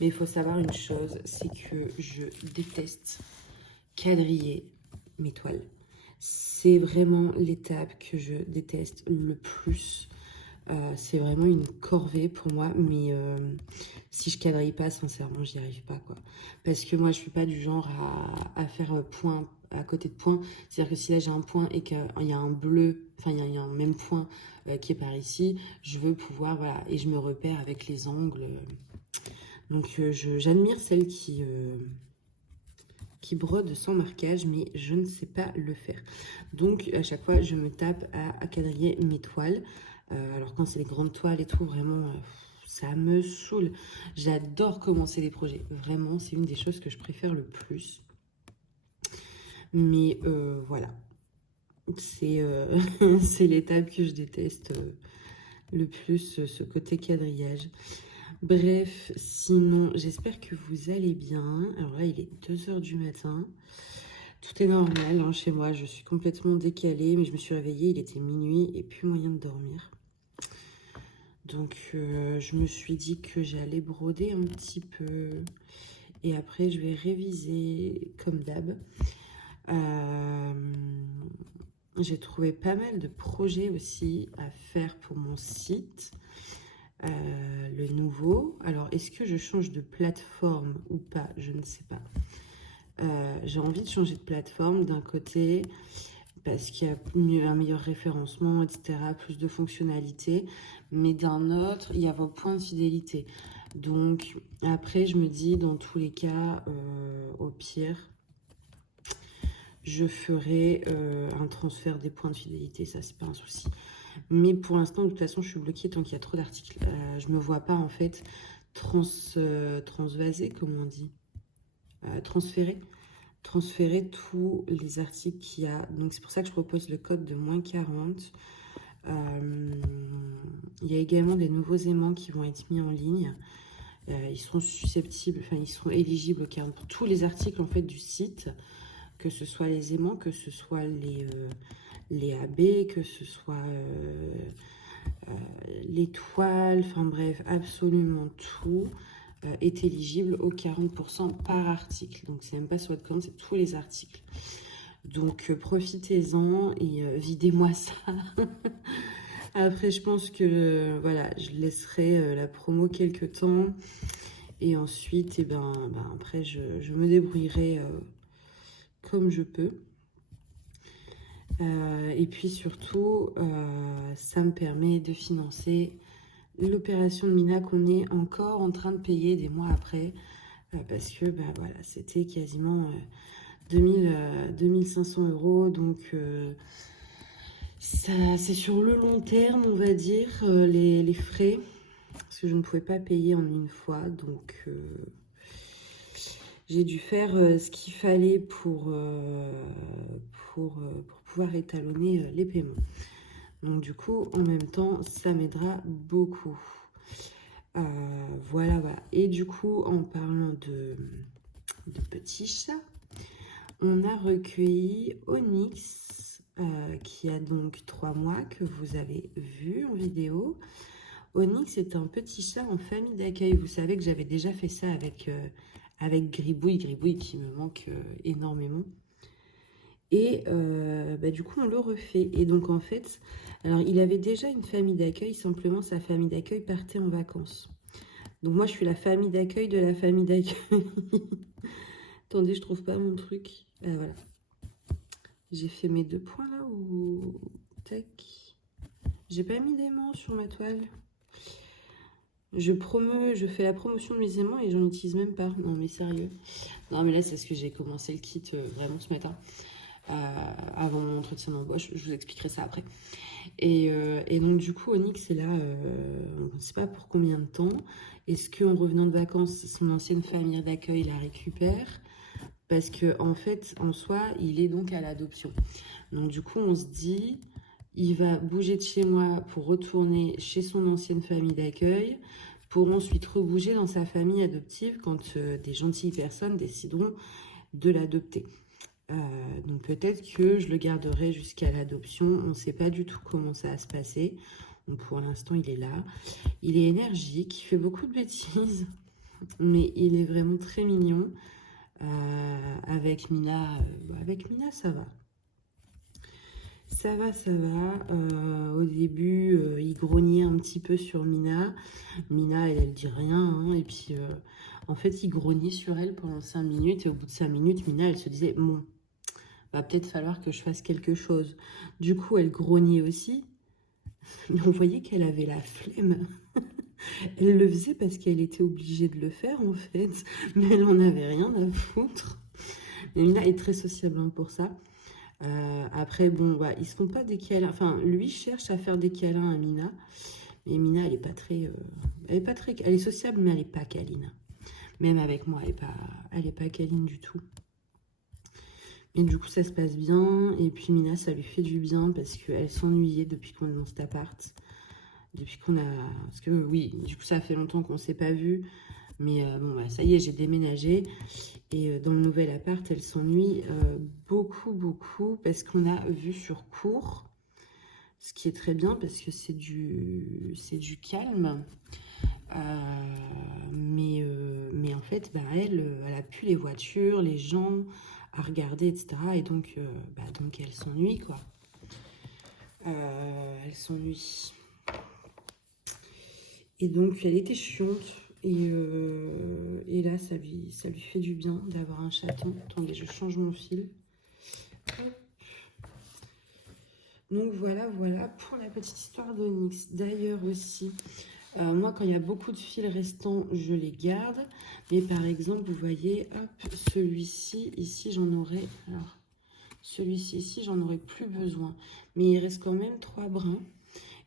Mais il faut savoir une chose, c'est que je déteste quadriller mes toiles. C'est vraiment l'étape que je déteste le plus. C'est vraiment une corvée pour moi, mais si je quadrille pas, sincèrement, j'y arrive pas, quoi. Parce que moi, je suis pas du genre à faire point à côté de point. C'est-à-dire que si là j'ai un point et qu'il y a un bleu, enfin il y a un même point qui est par ici, je veux pouvoir, voilà, et je me repère avec les angles. Donc j'admire celles qui brode sans marquage, mais je ne sais pas le faire. Donc à chaque fois, je me tape à quadriller mes toiles. Alors quand c'est les grandes toiles et tout, vraiment, ça me saoule. J'adore commencer les projets. Vraiment, c'est une des choses que je préfère le plus. Mais voilà, c'est c'est l'étape que je déteste le plus ce côté quadrillage. Bref, sinon, j'espère que vous allez bien. Alors là, il est 2 h du matin. Tout est normal hein, chez moi. Je suis complètement décalée, mais je me suis réveillée, il était minuit et plus moyen de dormir. Donc, je me suis dit que j'allais broder un petit peu. Et après, je vais réviser comme d'hab. J'ai trouvé pas mal de projets aussi à faire pour mon site. Le nouveau. Alors, est-ce que je change de plateforme ou pas? Je ne sais pas. J'ai envie de changer de plateforme d'un côté parce qu'il y a un meilleur référencement, etc., plus de fonctionnalités, mais d'un autre, il y a vos points de fidélité. Donc, après, je me dis, dans tous les cas, au pire, je ferai un transfert des points de fidélité, ça, c'est pas un souci. Mais pour l'instant, de toute façon, je suis bloquée tant qu'il y a trop d'articles. Je me vois pas, en fait, transvaser, comment on dit, transférer tous les articles qu'il y a. Donc, c'est pour ça que je propose le code de -40. Il y a également des nouveaux aimants qui vont être mis en ligne. Ils sont susceptibles, enfin, ils sont éligibles au 40 pour tous les articles, en fait, du site, que ce soit les aimants, que ce soit les AB, que ce soit les toiles, enfin bref, absolument tout est éligible au 40% par article. Donc c'est même pas sur votre compte, c'est tous les articles. Donc profitez-en et videz-moi ça. Après je pense que voilà, je laisserai la promo quelques temps. Et ensuite, après je me débrouillerai comme je peux. Et puis surtout, ça me permet de financer l'opération de Mina qu'on est encore en train de payer des mois après. Parce que voilà, c'était quasiment 2500 €. Donc ça, c'est sur le long terme, on va dire, les frais. Parce que je ne pouvais pas payer en une fois. Donc j'ai dû faire ce qu'il fallait pour pouvoir étalonner les paiements. Donc du coup, en même temps, ça m'aidera beaucoup. Voilà. Et du coup, en parlant de petits chats, on a recueilli Onyx, qui a donc 3 mois, que vous avez vu en vidéo. Onyx est un petit chat en famille d'accueil. Vous savez que j'avais déjà fait ça avec Gribouille qui me manque énormément. Et du coup, on le refait. Et donc, en fait, alors il avait déjà une famille d'accueil, simplement sa famille d'accueil partait en vacances. Donc, moi, je suis la famille d'accueil de la famille d'accueil. Attendez, je trouve pas mon truc. Voilà. J'ai fait mes 2 points là ou... Tac. J'ai pas mis d'aimants sur ma toile. Je fais la promotion de mes aimants et j'en utilise même pas. Non, mais sérieux. Non, mais là, c'est parce que j'ai commencé le kit vraiment ce matin. Avant mon entretien d'embauche, je vous expliquerai ça après. Et donc du coup, Onyx est là, on ne sait pas pour combien de temps. Est-ce qu'en revenant de vacances, son ancienne famille d'accueil la récupère? Parce que en fait, en soi, il est donc à l'adoption. Donc du coup, on se dit, il va bouger de chez moi pour retourner chez son ancienne famille d'accueil, pour ensuite rebouger dans sa famille adoptive quand des gentilles personnes décideront de l'adopter. Donc peut-être que je le garderai jusqu'à l'adoption. On ne sait pas du tout comment ça va se passer. Donc pour l'instant, il est là. Il est énergique, il fait beaucoup de bêtises, mais il est vraiment très mignon. Avec Mina, ça va. Ça va. Au début, il grognait un petit peu sur Mina. Mina, elle dit rien. Hein, et puis, en fait, il grognait sur elle pendant 5 minutes. Et au bout de 5 minutes, Mina, elle se disait, bon, va peut-être falloir que je fasse quelque chose. Du coup, elle grognait aussi. Mais on voyait qu'elle avait la flemme. Elle le faisait parce qu'elle était obligée de le faire, en fait. Mais elle en avait rien à foutre. Mais Mina est très sociable hein, pour ça. Après, bon, ils se font pas des câlins. Enfin, lui cherche à faire des câlins à Mina. Mais Mina, elle est pas très... Elle est sociable, mais elle est pas câline. Même avec moi, elle est pas câline du tout. Et du coup, ça se passe bien. Et puis, Mina, ça lui fait du bien parce qu'elle s'ennuyait depuis qu'on est dans cet appart. depuis qu'on a... Parce que oui, du coup, ça fait longtemps qu'on ne s'est pas vu. Mais bon, bah, ça y est, j'ai déménagé. Et dans le nouvel appart, elle s'ennuie beaucoup, beaucoup. Parce qu'on a vue sur cour. Ce qui est très bien parce que c'est du calme. Mais en fait, bah, elle a plus les voitures, les gens à regarder, etc. Et donc elle s'ennuie, quoi. Elle s'ennuie. Et donc, elle était chiante. Et là, ça lui fait du bien d'avoir un chaton. Attendez, je change mon fil. Donc voilà, voilà pour la petite histoire d'Onyx. D'ailleurs aussi, moi, quand il y a beaucoup de fils restants, je les garde. Mais par exemple, vous voyez, hop, celui-ci, ici, j'en aurais... Alors, celui-ci, ici, j'en aurais plus besoin. Mais il reste quand même 3 brins.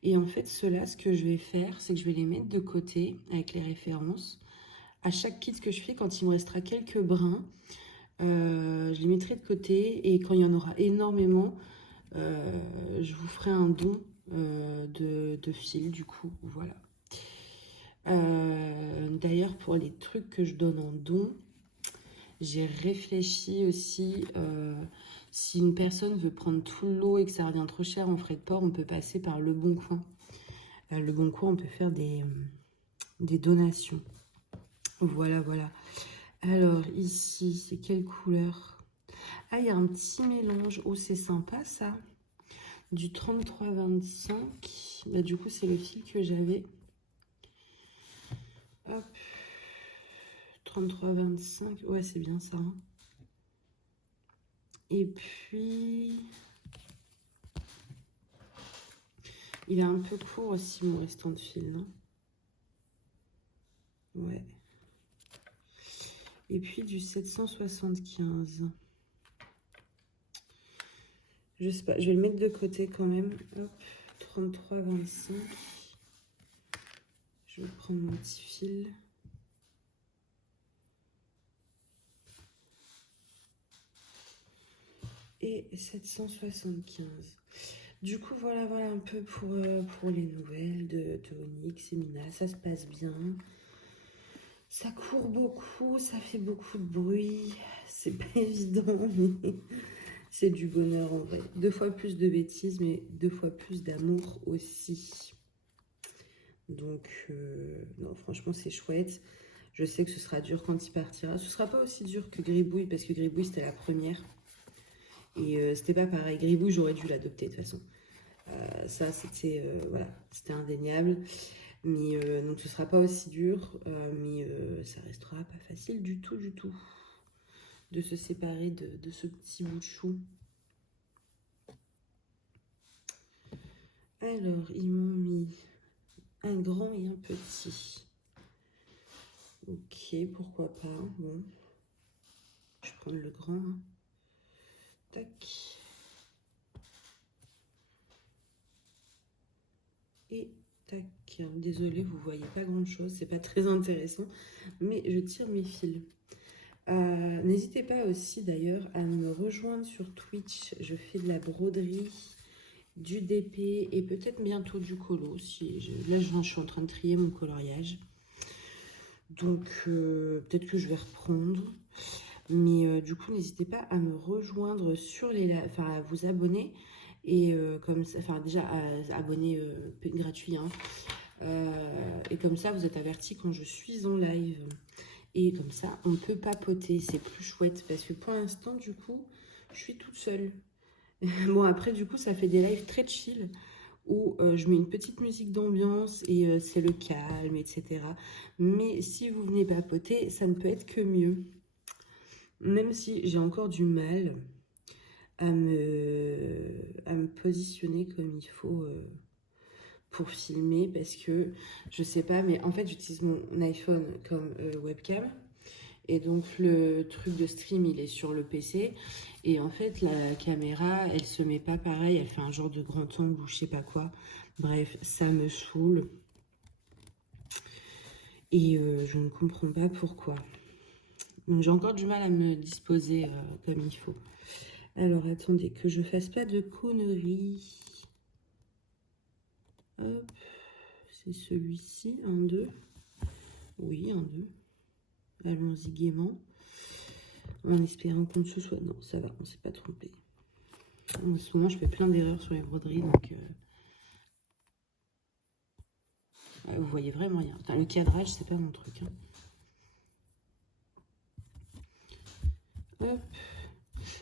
Et en fait, ceux-là, ce que je vais faire, c'est que je vais les mettre de côté avec les références. À chaque kit que je fais, quand il me restera quelques brins, je les mettrai de côté. Et quand il y en aura énormément, je vous ferai un don de fil, du coup, voilà. D'ailleurs, pour les trucs que je donne en don, j'ai réfléchi aussi, si une personne veut prendre tout le lot et que ça revient trop cher en frais de port, on peut passer par Le Bon Coin. Le Bon Coin, on peut faire des donations. Voilà, voilà. Alors, ici, c'est quelle couleur? Ah, il y a un petit mélange. Oh, c'est sympa, ça. Du 33-25. Bah, du coup, c'est le fil que j'avais. Hop. 33-25. Ouais, c'est bien ça. Hein. Et puis... Il est un peu court aussi, mon restant de fil, non? Ouais. Et puis du 775. Je sais pas, je vais le mettre de côté quand même. Hop, 33-25. Je vais prendre mon petit fil. Et 775. Du coup, voilà, voilà un peu pour les nouvelles de Onyx et Mina. Ça se passe bien. Ça court beaucoup, ça fait beaucoup de bruit. C'est pas évident, mais c'est du bonheur en vrai. 2 fois plus de bêtises, mais 2 fois plus d'amour aussi. Donc, non, franchement, c'est chouette. Je sais que ce sera dur quand il partira. Ce sera pas aussi dur que Gribouille, parce que Gribouille, c'était la première. Et c'était pas pareil. Gribouille, j'aurais dû l'adopter de toute façon. Ça, c'était voilà, c'était indéniable. Mais donc, ce sera pas aussi dur. Mais ça restera pas facile du tout, de se séparer de ce petit bout de chou. Alors, ils m'ont mis un grand et un petit. Ok, pourquoi pas. Bon, je vais prendre le grand. Hein. Tac. Et tac. Désolée, vous voyez pas grand chose, c'est pas très intéressant, mais je tire mes fils. N'hésitez pas aussi d'ailleurs à me rejoindre sur Twitch. Je fais de la broderie, du DP et peut-être bientôt du colo. Là, je suis en train de trier mon coloriage. Donc, peut-être que je vais reprendre. Mais du coup, n'hésitez pas à me rejoindre sur enfin, à vous abonner. Et comme ça, enfin, déjà, à abonner gratuit. Hein. Et comme ça, vous êtes avertis quand je suis en live. Et comme ça, on peut papoter. C'est plus chouette parce que pour l'instant, du coup, je suis toute seule. Bon, après, du coup, ça fait des lives très chill où je mets une petite musique d'ambiance et c'est le calme, etc. Mais si vous venez papoter, ça ne peut être que mieux. Même si j'ai encore du mal à me positionner comme il faut pour filmer parce que je sais pas, mais en fait j'utilise mon iPhone comme webcam et donc le truc de stream il est sur le PC et en fait la caméra elle se met pas pareil, elle fait un genre de grand angle ou je sais pas quoi. Bref, ça me saoule et je ne comprends pas pourquoi. Donc j'ai encore du mal à me disposer comme il faut. Alors, attendez, que je fasse pas de conneries. Hop, C'est celui-ci, un 2. Oui, un 2. Allons-y gaiement. En espérant qu'on ne se soit... Non, ça va, on ne s'est pas trompé. En ce moment, je fais plein d'erreurs sur les broderies, donc... vous voyez vraiment rien. Enfin, le cadrage, c'est pas mon truc. Hein. Hop.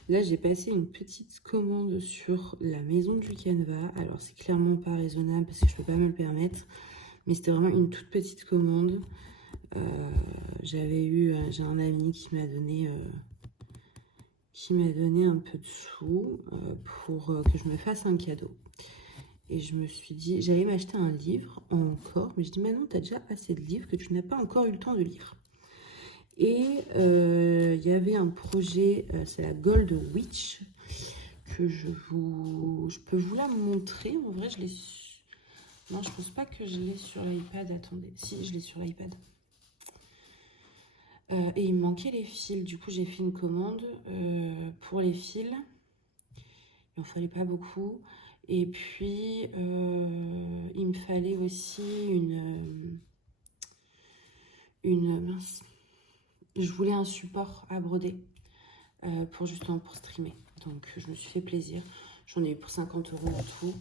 Là, j'ai passé une petite commande sur la maison du Canva. Alors, c'est clairement pas raisonnable parce que je peux pas me le permettre. Mais c'était vraiment une toute petite commande. J'ai un ami qui m'a donné un peu de sous pour que je me fasse un cadeau. Et je me suis dit, j'allais m'acheter un livre encore, mais je dis, mais non, tu as déjà assez de livres que tu n'as pas encore eu le temps de lire. Et il y avait un projet, c'est la Gold Witch, que je peux vous la montrer. En vrai, je l'ai... Non, je pense pas que je l'ai sur l'iPad. Attendez, si, je l'ai sur l'iPad. Et il me manquait les fils. Du coup, j'ai fait une commande pour les fils. Il en fallait pas beaucoup. Et puis, il me fallait aussi mince. Je voulais un support à broder justement pour streamer. Donc, je me suis fait plaisir. J'en ai eu pour 50 € en tout.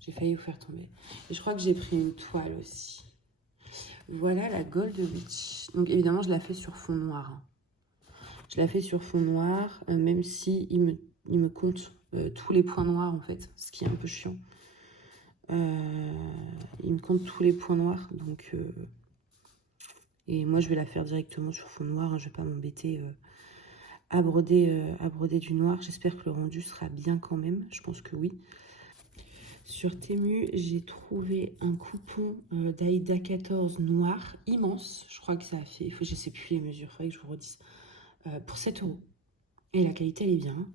J'ai failli vous faire tomber. Et je crois que j'ai pris une toile aussi. Voilà la Gold Witch. Donc, évidemment, je la fais sur fond noir. Hein. Je la fais sur fond noir, même si il me compte tous les points noirs, en fait. Ce qui est un peu chiant. Il me compte tous les points noirs. Donc, et moi, je vais la faire directement sur fond noir. Hein. Je ne vais pas m'embêter à broder du noir. J'espère que le rendu sera bien quand même. Je pense que oui. Sur Temu, j'ai trouvé un coupon d'Aïda 14 noir immense. Je crois que ça a fait, je ne sais plus les mesures, il faudrait que je vous redise. Pour 7 €. Et la qualité, elle est bien.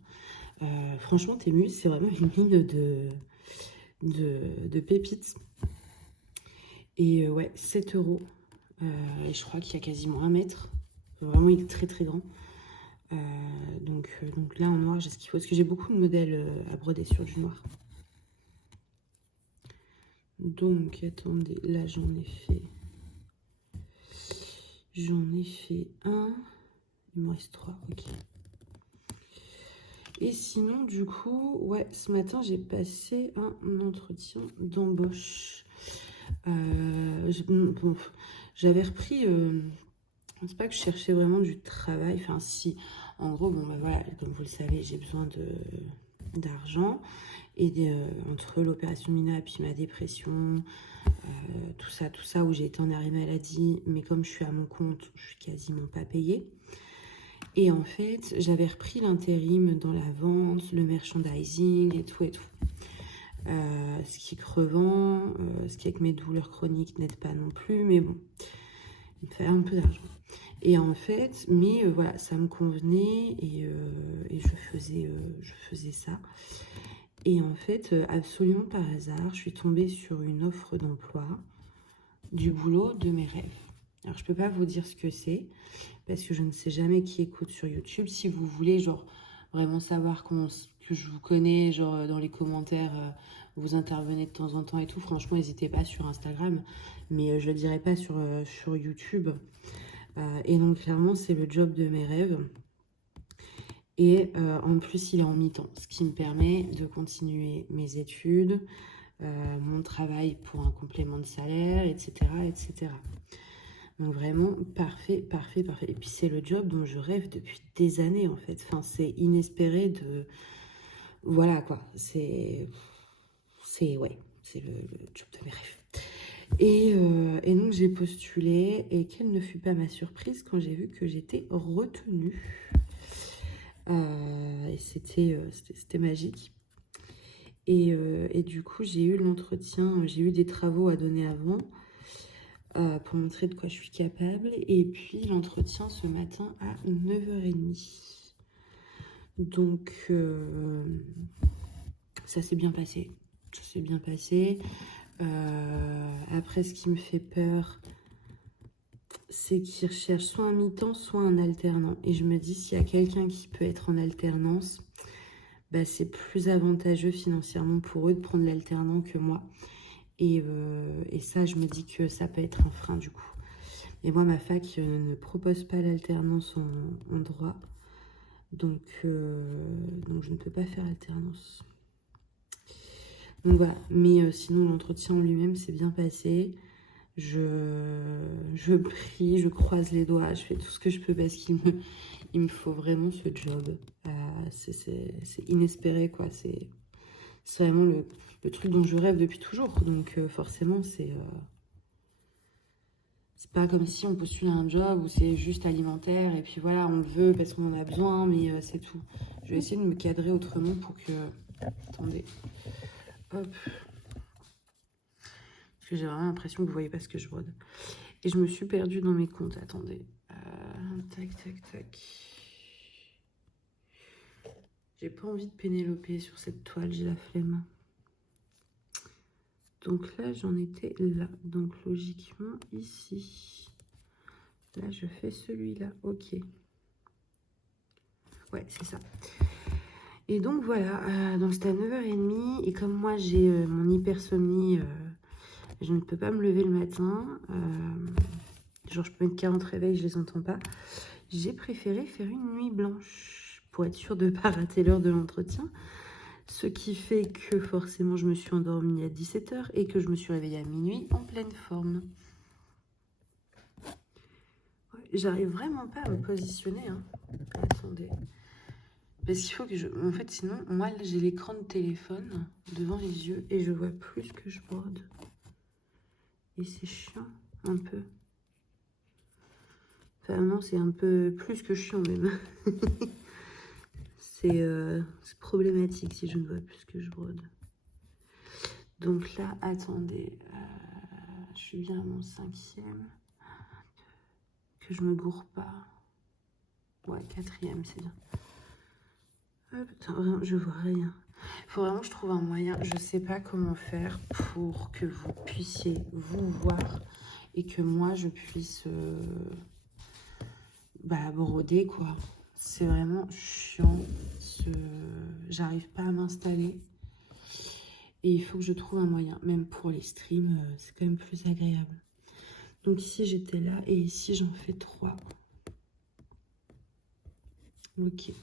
Franchement, Temu, c'est vraiment une ligne de pépites. Et ouais, 7 €. Et je crois qu'il y a quasiment 1 mètre. Vraiment, il est très très grand. Donc là, en noir, j'ai ce qu'il faut. Parce que j'ai beaucoup de modèles à broder sur du noir. Donc, attendez, là, j'en ai fait un. Il me reste 3, ok. Et sinon, du coup, ouais, ce matin, j'ai passé un entretien d'embauche. J'avais repris... c'est pas que je cherchais vraiment du travail. Enfin, si, en gros, bon, bah voilà, comme vous le savez, j'ai besoin d'argent. Et entre l'opération Mina et puis ma dépression, tout ça, où j'ai été en arrêt maladie, mais comme je suis à mon compte, je suis quasiment pas payée. Et en fait, j'avais repris l'intérim dans la vente, le merchandising et tout. Ce qui est crevant, ce qui avec mes douleurs chroniques n'aide pas non plus, mais bon, il me fallait un peu d'argent. Et en fait, voilà, ça me convenait et je faisais ça. Et en fait, absolument par hasard, je suis tombée sur une offre d'emploi du boulot de mes rêves. Alors, je peux pas vous dire ce que c'est, parce que je ne sais jamais qui écoute sur YouTube. Si vous voulez, genre, vraiment savoir que je vous connais, genre, dans les commentaires, vous intervenez de temps en temps et tout, franchement, n'hésitez pas sur Instagram, mais je le dirai pas sur YouTube. Et donc, clairement, c'est le job de mes rêves. Et en plus, il est en mi-temps, ce qui me permet de continuer mes études, mon travail pour un complément de salaire, etc., etc. Donc vraiment, parfait. Et puis, c'est le job dont je rêve depuis des années, en fait. Enfin, c'est inespéré de... Voilà, quoi. C'est le job de mes rêves. Et donc, j'ai postulé. Et quelle ne fut pas ma surprise quand j'ai vu que j'étais retenue. Et c'était magique. Et du coup, j'ai eu l'entretien, j'ai eu des travaux à donner avant pour montrer de quoi je suis capable. Et puis, l'entretien ce matin à 9h30. Donc, ça s'est bien passé. Après, ce qui me fait peur, c'est qu'ils recherchent soit un mi-temps, soit un alternant. Et je me dis, s'il y a quelqu'un qui peut être en alternance, bah, c'est plus avantageux financièrement pour eux de prendre l'alternant que moi. Et ça, je me dis que ça peut être un frein du coup. Et moi, ma fac ne propose pas l'alternance en droit. Donc je ne peux pas faire alternance. Donc voilà. Mais sinon, l'entretien en lui-même s'est bien passé. Je prie, je croise les doigts, je fais tout ce que je peux parce il me faut vraiment ce job. C'est inespéré, quoi. C'est vraiment le truc dont je rêve depuis toujours. Donc forcément, c'est pas comme si on postule à un job où c'est juste alimentaire et puis voilà, on le veut parce qu'on en a besoin, mais c'est tout. Je vais essayer de me cadrer autrement pour que... Attendez. Hop. Parce que j'ai vraiment l'impression que vous voyez pas ce que je brode. Et je me suis perdue dans mes comptes. Attendez. Tac, tac, tac. J'ai pas envie de pénéloper sur cette toile, j'ai la flemme. Donc là, j'en étais là. Donc logiquement, ici. Là, je fais celui-là. Ok. Ouais, c'est ça. Et donc voilà, donc c'était à 9h30. Et comme moi, j'ai mon hypersomnie, je ne peux pas me lever le matin. Genre, je peux mettre 40 réveils, je les entends pas. J'ai préféré faire une nuit blanche pour être sûre de ne pas rater l'heure de l'entretien. Ce qui fait que forcément, je me suis endormie à 17h et que je me suis réveillée à minuit en pleine forme. Ouais, j'arrive vraiment pas à me positionner. Hein. Attendez. Parce qu'il faut que je... En fait, sinon, moi, j'ai l'écran de téléphone devant les yeux et je vois plus ce que je brode. Et c'est chiant, un peu. Enfin, non, c'est un peu plus que chiant, même. C'est problématique si je ne vois plus ce que je brode. Donc là, attendez. Je suis bien à mon 5e. Que je me gourre pas. Ouais, 4e, c'est bien. Ah, putain, vraiment, je vois rien. Il faut vraiment que je trouve un moyen. Je sais pas comment faire pour que vous puissiez vous voir et que moi, je puisse broder, quoi. C'est vraiment chiant. J'arrive pas à m'installer. Et il faut que je trouve un moyen. Même pour les streams, c'est quand même plus agréable. Donc ici, j'étais là. Et ici, j'en fais 3. Ok.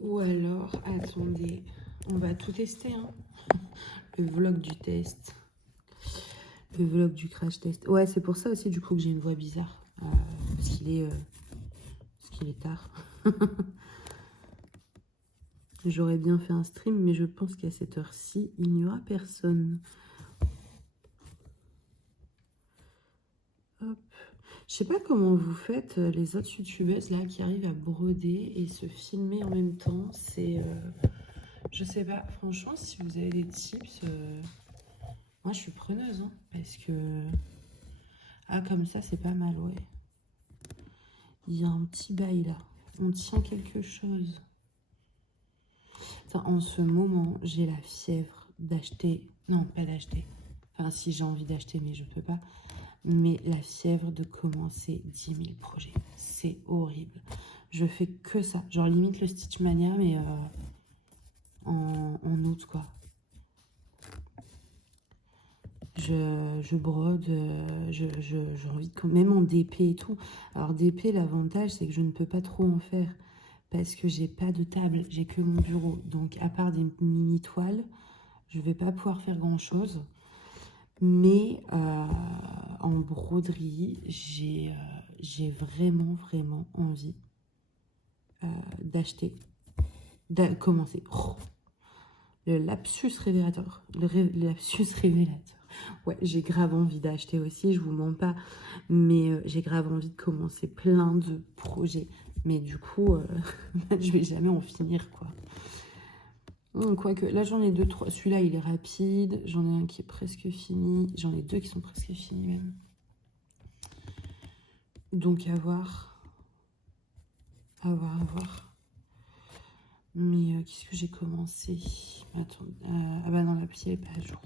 Ou alors, attendez, on va tout tester, hein. Le vlog du test. Le vlog du crash test. Ouais, c'est pour ça aussi, du coup, que j'ai une voix bizarre. Parce qu'il est tard. J'aurais bien fait un stream, mais je pense qu'à cette heure-ci, il n'y aura personne. Hop. Je sais pas comment vous faites, les autres youtubeuses là qui arrivent à broder et se filmer en même temps. C'est... je sais pas, franchement, si vous avez des tips, moi je suis preneuse, hein, parce que... Ah, comme ça, c'est pas mal, ouais. Il y a un petit bail là. On tient quelque chose. Enfin, en ce moment, j'ai la fièvre d'acheter... Non, pas d'acheter. Enfin, si j'ai envie d'acheter, mais je peux pas. Mais la fièvre de commencer 10 000 projets. C'est horrible. Je fais que ça. Genre limite le Stitch Mania, mais en août, quoi. Je brode, j'ai envie de... Même en DP et tout. Alors DP, l'avantage, c'est que je ne peux pas trop en faire. Parce que j'ai pas de table, j'ai que mon bureau. Donc à part des mini toiles, je vais pas pouvoir faire grand-chose. Mais en broderie, j'ai vraiment, vraiment envie d'acheter, de commencer. Oh, le lapsus révélateur. Le lapsus révélateur. Ouais, j'ai grave envie d'acheter aussi, je vous mens pas. Mais j'ai grave envie de commencer plein de projets. Mais du coup, je vais jamais en finir, quoi. Quoique, là j'en ai 2, 3. Celui-là il est rapide. J'en ai un qui est presque fini. J'en ai 2 qui sont presque finis même. Donc à voir. À voir, à voir. Mais qu'est-ce que j'ai commencé? Attends. Ah bah non, l'appli elle est pas à jour.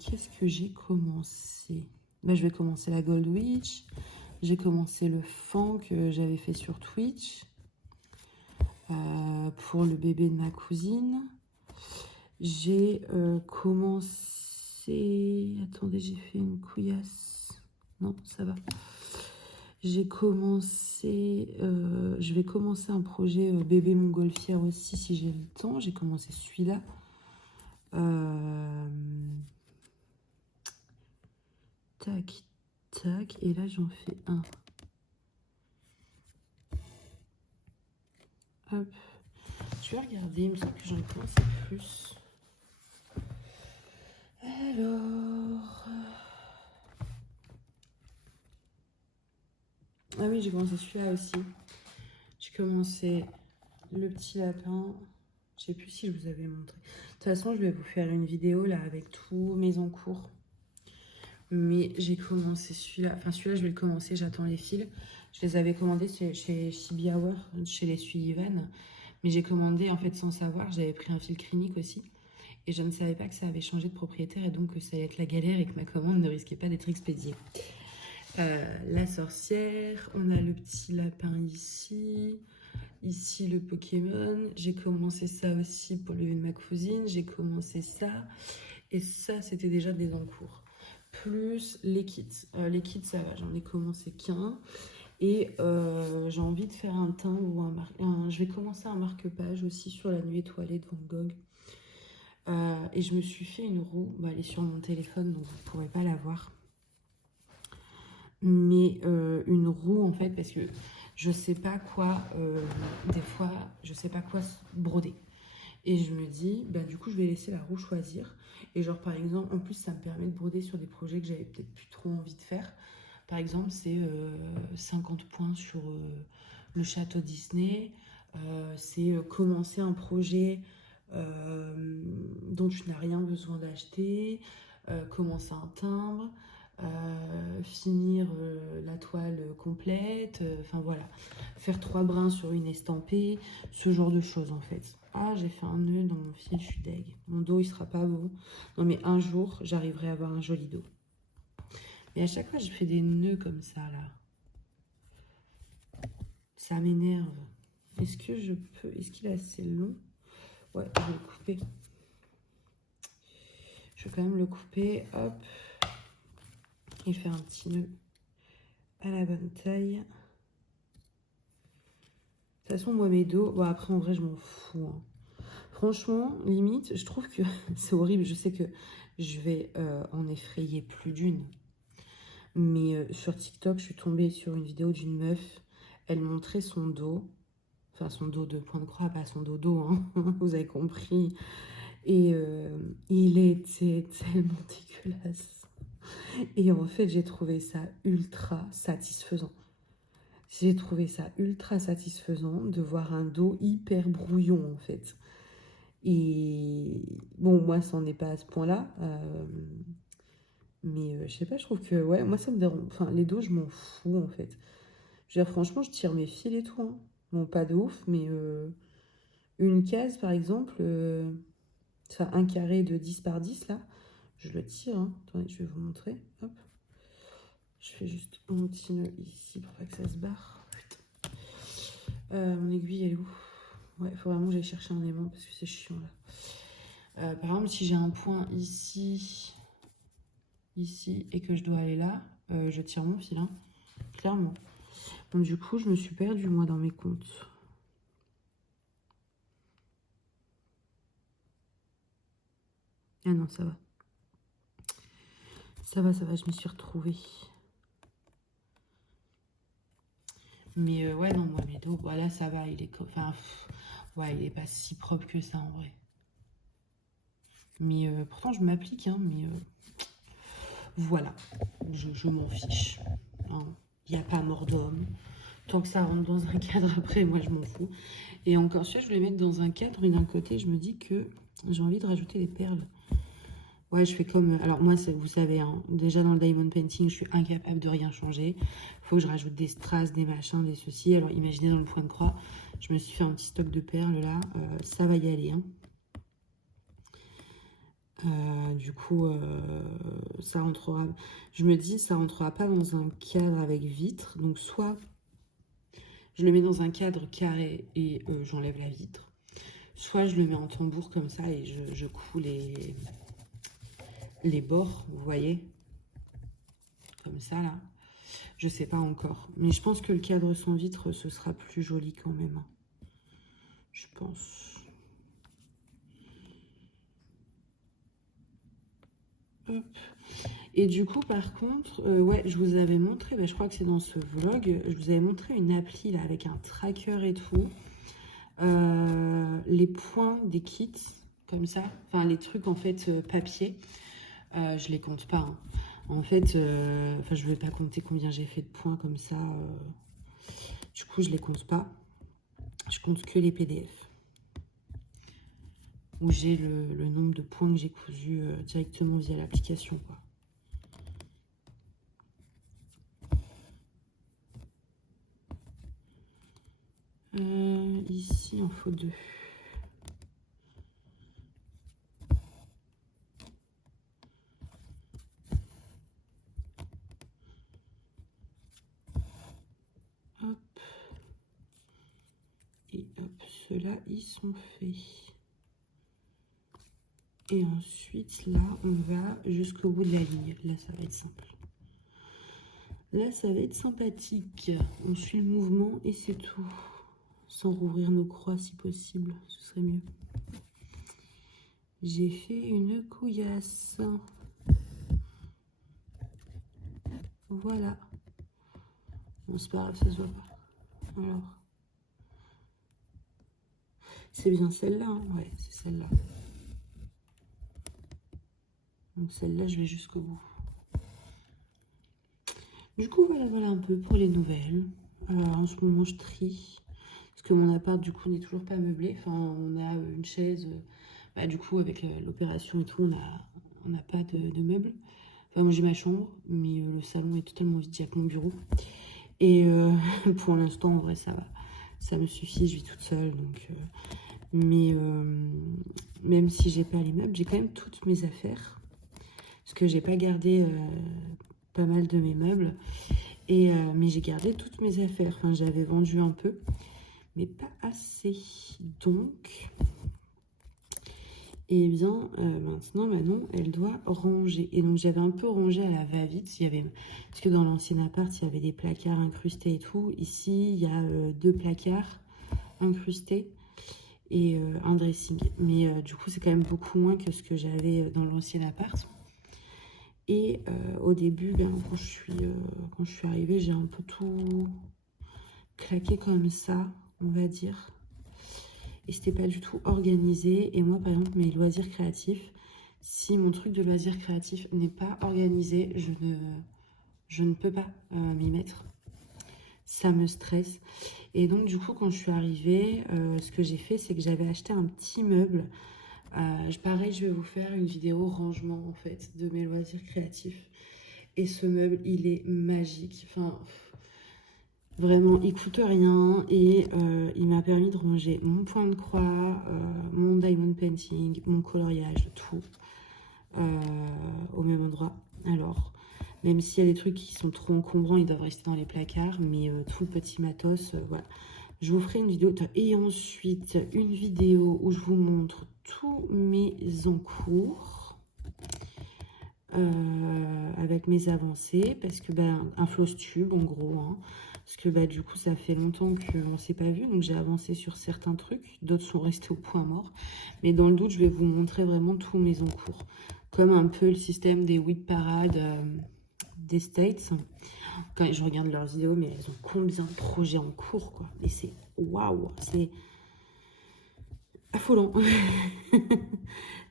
Qu'est-ce que j'ai commencé? Bah, je vais commencer la Gold Witch. J'ai commencé le fan que j'avais fait sur Twitch. Pour le bébé de ma cousine. J'ai commencé... Attendez, j'ai fait une couillasse. Non, ça va. J'ai commencé... je vais commencer un projet bébé montgolfière aussi, si j'ai le temps. J'ai commencé celui-là. Tac, tac. Et là, j'en fais un. Hop. Je vais regarder, il me semble que j'en ai commencé plus. Alors... Ah oui, j'ai commencé celui-là aussi. J'ai commencé le petit lapin. Je sais plus si je vous avais montré. De toute façon, je vais vous faire une vidéo là avec tous mes encours. Mais j'ai commencé celui-là. Enfin, celui-là, je vais le commencer. J'attends les fils. Je les avais commandés chez Chibi Hour, chez les Sullivan. Mais j'ai commandé en fait sans savoir. J'avais pris un fil clinique aussi. Et je ne savais pas que ça avait changé de propriétaire et donc que ça allait être la galère et que ma commande ne risquait pas d'être expédiée. La sorcière, on a le petit lapin ici, ici le Pokémon, j'ai commencé ça aussi pour le bébé de ma cousine, j'ai commencé ça, et ça c'était déjà des encours. Plus les kits ça va, j'en ai commencé qu'un, et j'ai envie de faire un timbre ou je vais commencer un marque-page aussi sur la nuit étoilée de Van Gogh. Et je me suis fait une roue, elle est sur mon téléphone donc vous ne pourrez pas la voir. Mais une roue en fait parce que je sais pas quoi, des fois je sais pas quoi broder. Et je me dis, du coup je vais laisser la roue choisir. Et genre par exemple, en plus ça me permet de broder sur des projets que j'avais peut-être plus trop envie de faire. Par exemple c'est 50 points sur le château Disney. C'est commencer un projet dont tu n'as rien besoin d'acheter. Commencer un timbre. Finir la toile complète, enfin voilà, faire 3 brins sur une estampée, ce genre de choses en fait. Ah, j'ai fait un nœud dans mon fil, je suis deg. Mon dos il sera pas beau. Non mais un jour j'arriverai à avoir un joli dos. Mais à chaque fois je fais des nœuds comme ça là. Ça m'énerve. Est-ce que je peux... Est-ce qu'il est assez long? Ouais, je vais le couper. Je vais quand même le couper, hop. Et faire un petit nœud à la bonne taille. De toute façon, moi, mes dos... Bon, après, en vrai, je m'en fous. Hein. Franchement, limite, je trouve que c'est horrible. Je sais que je vais en effrayer plus d'une. Mais sur TikTok, je suis tombée sur une vidéo d'une meuf. Elle montrait son dos. Enfin, son dos de point de croix, pas son dodo, hein. Vous avez compris. Et il était tellement dégueulasse. Et en fait, j'ai trouvé ça ultra satisfaisant. J'ai trouvé ça ultra satisfaisant de voir un dos hyper brouillon, en fait. Et bon, moi, ça n'en est pas à ce point-là. Mais je sais pas, je trouve que, ouais, moi, ça me dérange. Enfin, les dos, je m'en fous, en fait. Je veux dire, franchement, je tire mes fils et tout. Hein. Bon, pas de ouf, mais une case, par exemple, ça, un carré de 10 par 10, là, je le tire. Hein. Attendez, je vais vous montrer. Hop. Je fais juste mon petit nœud ici pour pas que ça se barre. Mon aiguille, elle est où? Ouais, il faut vraiment que j'aille chercher un aimant parce que c'est chiant là. Par exemple, si j'ai un point ici, et que je dois aller là, je tire mon fil, hein, clairement. Donc du coup, je me suis perdue moi dans mes comptes. Ah non, ça va. Ça va, je m'y suis retrouvée. Mais ouais, non, moi, mes dos, voilà, ça va, il est... Enfin, ouais, il est pas si propre que ça, en vrai. Mais pourtant, je m'applique, hein, mais voilà, je m'en fiche. Hein. Il n'y a pas mort d'homme. Tant que ça rentre dans un cadre, après, moi, je m'en fous. Et encore, celui-là, je voulais mettre dans un cadre, mais d'un côté, je me dis que j'ai envie de rajouter les perles. Ouais, je fais comme... Alors, moi, vous savez, hein, déjà dans le diamond painting, je suis incapable de rien changer. Il faut que je rajoute des strass, des machins, des ceci. Alors, imaginez dans le point de croix, je me suis fait un petit stock de perles, là. Ça va y aller, hein. Du coup, ça rentrera... Je me dis, ça rentrera pas dans un cadre avec vitre. Donc, soit je le mets dans un cadre carré et j'enlève la vitre. soit je le mets en tambour comme ça et je couds les bords, vous voyez, comme ça là. Je sais pas encore, mais je pense que le cadre sans vitre, ce sera plus joli quand même, hein. Je pense. Hop. Et du coup, par contre, ouais, je vous avais montré, bah, je crois que c'est dans ce vlog, je vous avais montré une appli là avec un tracker et tout. Les points des kits, comme ça, enfin les trucs en fait papier, je les compte pas, hein. En fait, enfin je vais pas compter combien j'ai fait de points comme ça. Du coup, je les compte pas. Je compte que les PDF. Où j'ai le nombre de points que j'ai cousu directement via l'application, quoi. Ici, il en faut 2. Hop. Et hop, ceux-là, ils sont faits. Et ensuite, là, on va jusqu'au bout de la ligne. Là, ça va être simple. Là, ça va être sympathique. On suit le mouvement et c'est tout. Sans rouvrir nos croix si possible, ce serait mieux. J'ai fait une couillasse. Voilà. Bon, c'est pas grave, ça se voit pas. Alors. C'est bien celle-là, hein. Ouais, c'est celle-là. Donc celle-là, je vais jusqu'au bout. Du coup, voilà un peu pour les nouvelles. En ce moment, je trie. Parce que mon appart, du coup, n'est toujours pas meublé. Enfin, on a une chaise. Bah, du coup, avec l'opération et tout, on n'a pas de meubles. Enfin, moi, j'ai ma chambre, mais le salon est totalement vide. Il n'y a que mon bureau. Et pour l'instant, en vrai, ça va. Ça me suffit, je vis toute seule. Donc, mais même si j'ai pas les meubles, j'ai quand même toutes mes affaires. Parce que j'ai pas gardé pas mal de mes meubles. Et, mais j'ai gardé toutes mes affaires. Enfin, j'avais vendu un peu, mais pas assez. Donc, eh bien, maintenant, Manon, elle doit ranger. Et donc, j'avais un peu rangé à la va-vite. Parce que dans l'ancien appart, il y avait des placards incrustés et tout. Ici, il y a 2 placards incrustés et un dressing. Mais du coup, c'est quand même beaucoup moins que ce que j'avais dans l'ancien appart. Et au début, ben, quand je suis arrivée, j'ai un peu tout claqué comme ça, on va dire. Et c'était pas du tout organisé. Et moi, par exemple, mes loisirs créatifs, si mon truc de loisirs créatifs n'est pas organisé, je ne peux pas m'y mettre. Ça me stresse. Et donc, du coup, quand je suis arrivée, ce que j'ai fait, c'est que j'avais acheté un petit meuble. Pareil, je vais vous faire une vidéo rangement, en fait, de mes loisirs créatifs. Et ce meuble, il est magique. Enfin, vraiment, il coûte rien. Et il m'a permis de ranger mon point de croix, mon diamond painting, mon coloriage, tout au même endroit. Alors, même s'il y a des trucs qui sont trop encombrants, ils doivent rester dans les placards. Mais tout le petit matos, voilà. Je vous ferai une vidéo. Et ensuite, une vidéo où je vous montre tous mes encours. Avec mes avancées. Parce que, un floss tube, en gros. Hein, parce que, du coup, ça fait longtemps qu'on ne s'est pas vu. Donc, j'ai avancé sur certains trucs. D'autres sont restés au point mort. Mais dans le doute, je vais vous montrer vraiment tous mes encours. Comme un peu le système des 8 parades des States. Quand je regarde leurs vidéos, mais elles ont combien de projets en cours, quoi. Et c'est waouh, c'est affolant.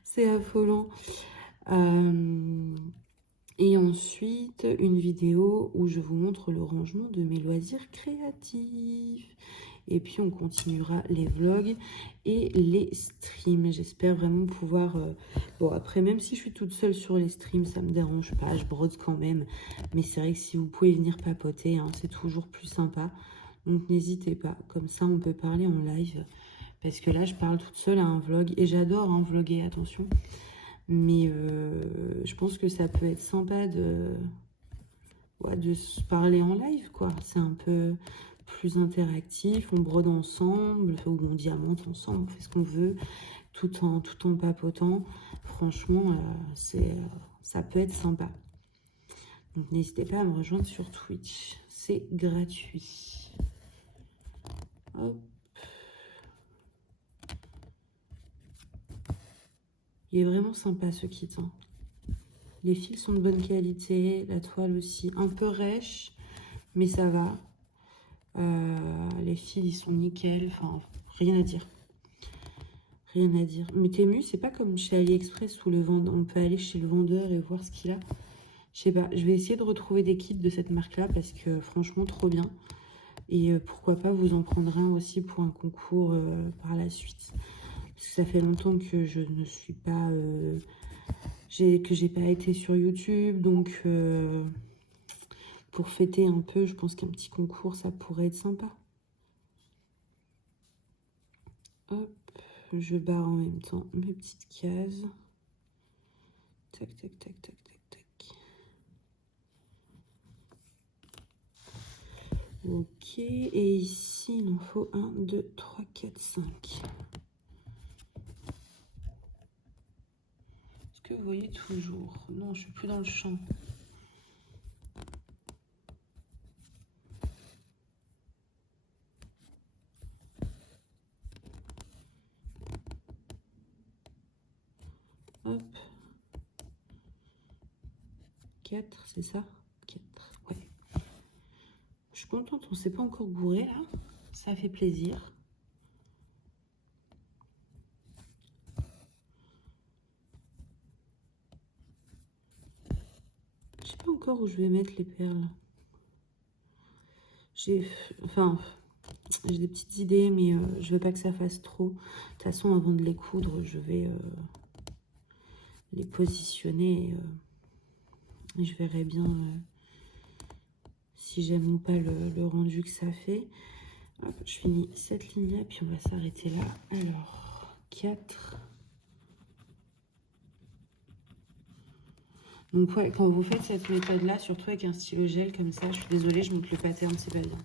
C'est affolant. Et ensuite, une vidéo où je vous montre le rangement de mes loisirs créatifs. Et puis, on continuera les vlogs et les streams. J'espère vraiment pouvoir... Bon, après, même si je suis toute seule sur les streams, ça me dérange pas. Je brode quand même. Mais c'est vrai que si vous pouvez venir papoter, hein, c'est toujours plus sympa. Donc, n'hésitez pas. Comme ça, on peut parler en live. Parce que là, je parle toute seule à un vlog. Et j'adore vlogger, attention. Mais je pense que ça peut être sympa de se parler en live, quoi. C'est un peu... plus interactif. On brode ensemble, ou on diamante ensemble, on fait ce qu'on veut, tout en papotant. Franchement, ça peut être sympa. Donc n'hésitez pas à me rejoindre sur Twitch, c'est gratuit. Hop. Il est vraiment sympa ce kit, hein. Les fils sont de bonne qualité, la toile aussi, un peu rêche, mais ça va. Les fils, ils sont nickel, enfin, rien à dire. Rien à dire. Mais Temu, c'est pas comme chez AliExpress où on peut aller chez le vendeur et voir ce qu'il a. Je sais pas, je vais essayer de retrouver des kits de cette marque-là parce que franchement, trop bien. Et pourquoi pas vous en prendre un aussi pour un concours par la suite. Parce que ça fait longtemps que je ne suis pas... que j'ai pas été sur YouTube, donc pour fêter un peu, je pense qu'un petit concours, ça pourrait être sympa. Hop, je barre en même temps mes petites cases. Tac, tac, tac, tac, tac, tac. Ok, et ici, il en faut 1, 2, 3, 4, 5. Est-ce que vous voyez toujours? Non, je suis plus dans le champ. Hop. 4, c'est ça? 4, ouais. Je suis contente, on s'est pas encore gouré là. Ça fait plaisir. Je sais pas encore où je vais mettre les perles. J'ai des petites idées, mais je veux pas que ça fasse trop. De toute façon, avant de les coudre, je vais les positionner. Et je verrai bien si j'aime ou pas le rendu que ça fait. Hop, je finis cette ligne-là, puis on va s'arrêter là. Alors, 4. Donc, ouais, quand vous faites cette méthode-là, surtout avec un stylo gel comme ça, je suis désolée, je montre le pattern, c'est pas bien.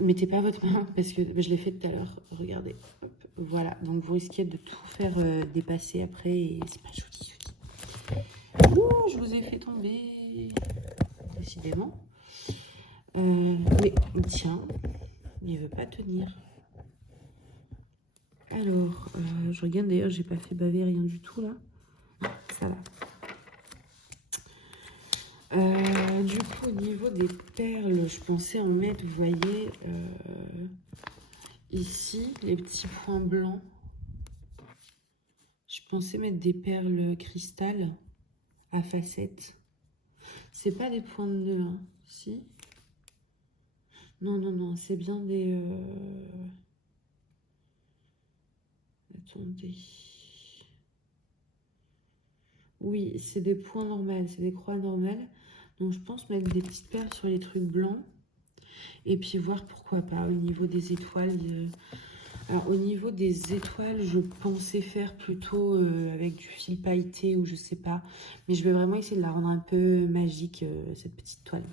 Mettez pas votre main parce que je l'ai fait tout à l'heure. Regardez. Hop, voilà. Donc vous risquez de tout faire dépasser après et c'est pas joli. Ouh, je vous ai fait tomber. Décidément. Mais tiens, il veut pas tenir. Alors, je regarde d'ailleurs, j'ai pas fait baver rien du tout là. Ça va. Du coup, au niveau des perles, je pensais en mettre, vous voyez, ici, les petits points blancs. Je pensais mettre des perles cristal à facettes. C'est pas des points de nœud, hein. Si? Non, non, non, c'est bien des... Attendez. Oui, c'est des points normaux, c'est des croix normales. Donc, je pense mettre des petites perles sur les trucs blancs. Et puis, voir pourquoi pas au niveau des étoiles. Alors, au niveau des étoiles, je pensais faire plutôt avec du fil pailleté ou je sais pas. Mais je vais vraiment essayer de la rendre un peu magique, cette petite toile.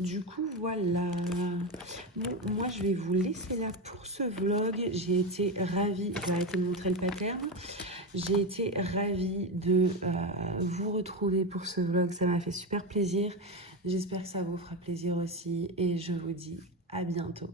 Du coup, voilà. Bon, moi, je vais vous laisser là pour ce vlog. J'ai été ravie, je vais arrêter de montrer le pattern. J'ai été ravie de vous retrouver pour ce vlog. Ça m'a fait super plaisir. J'espère que ça vous fera plaisir aussi. Et je vous dis à bientôt.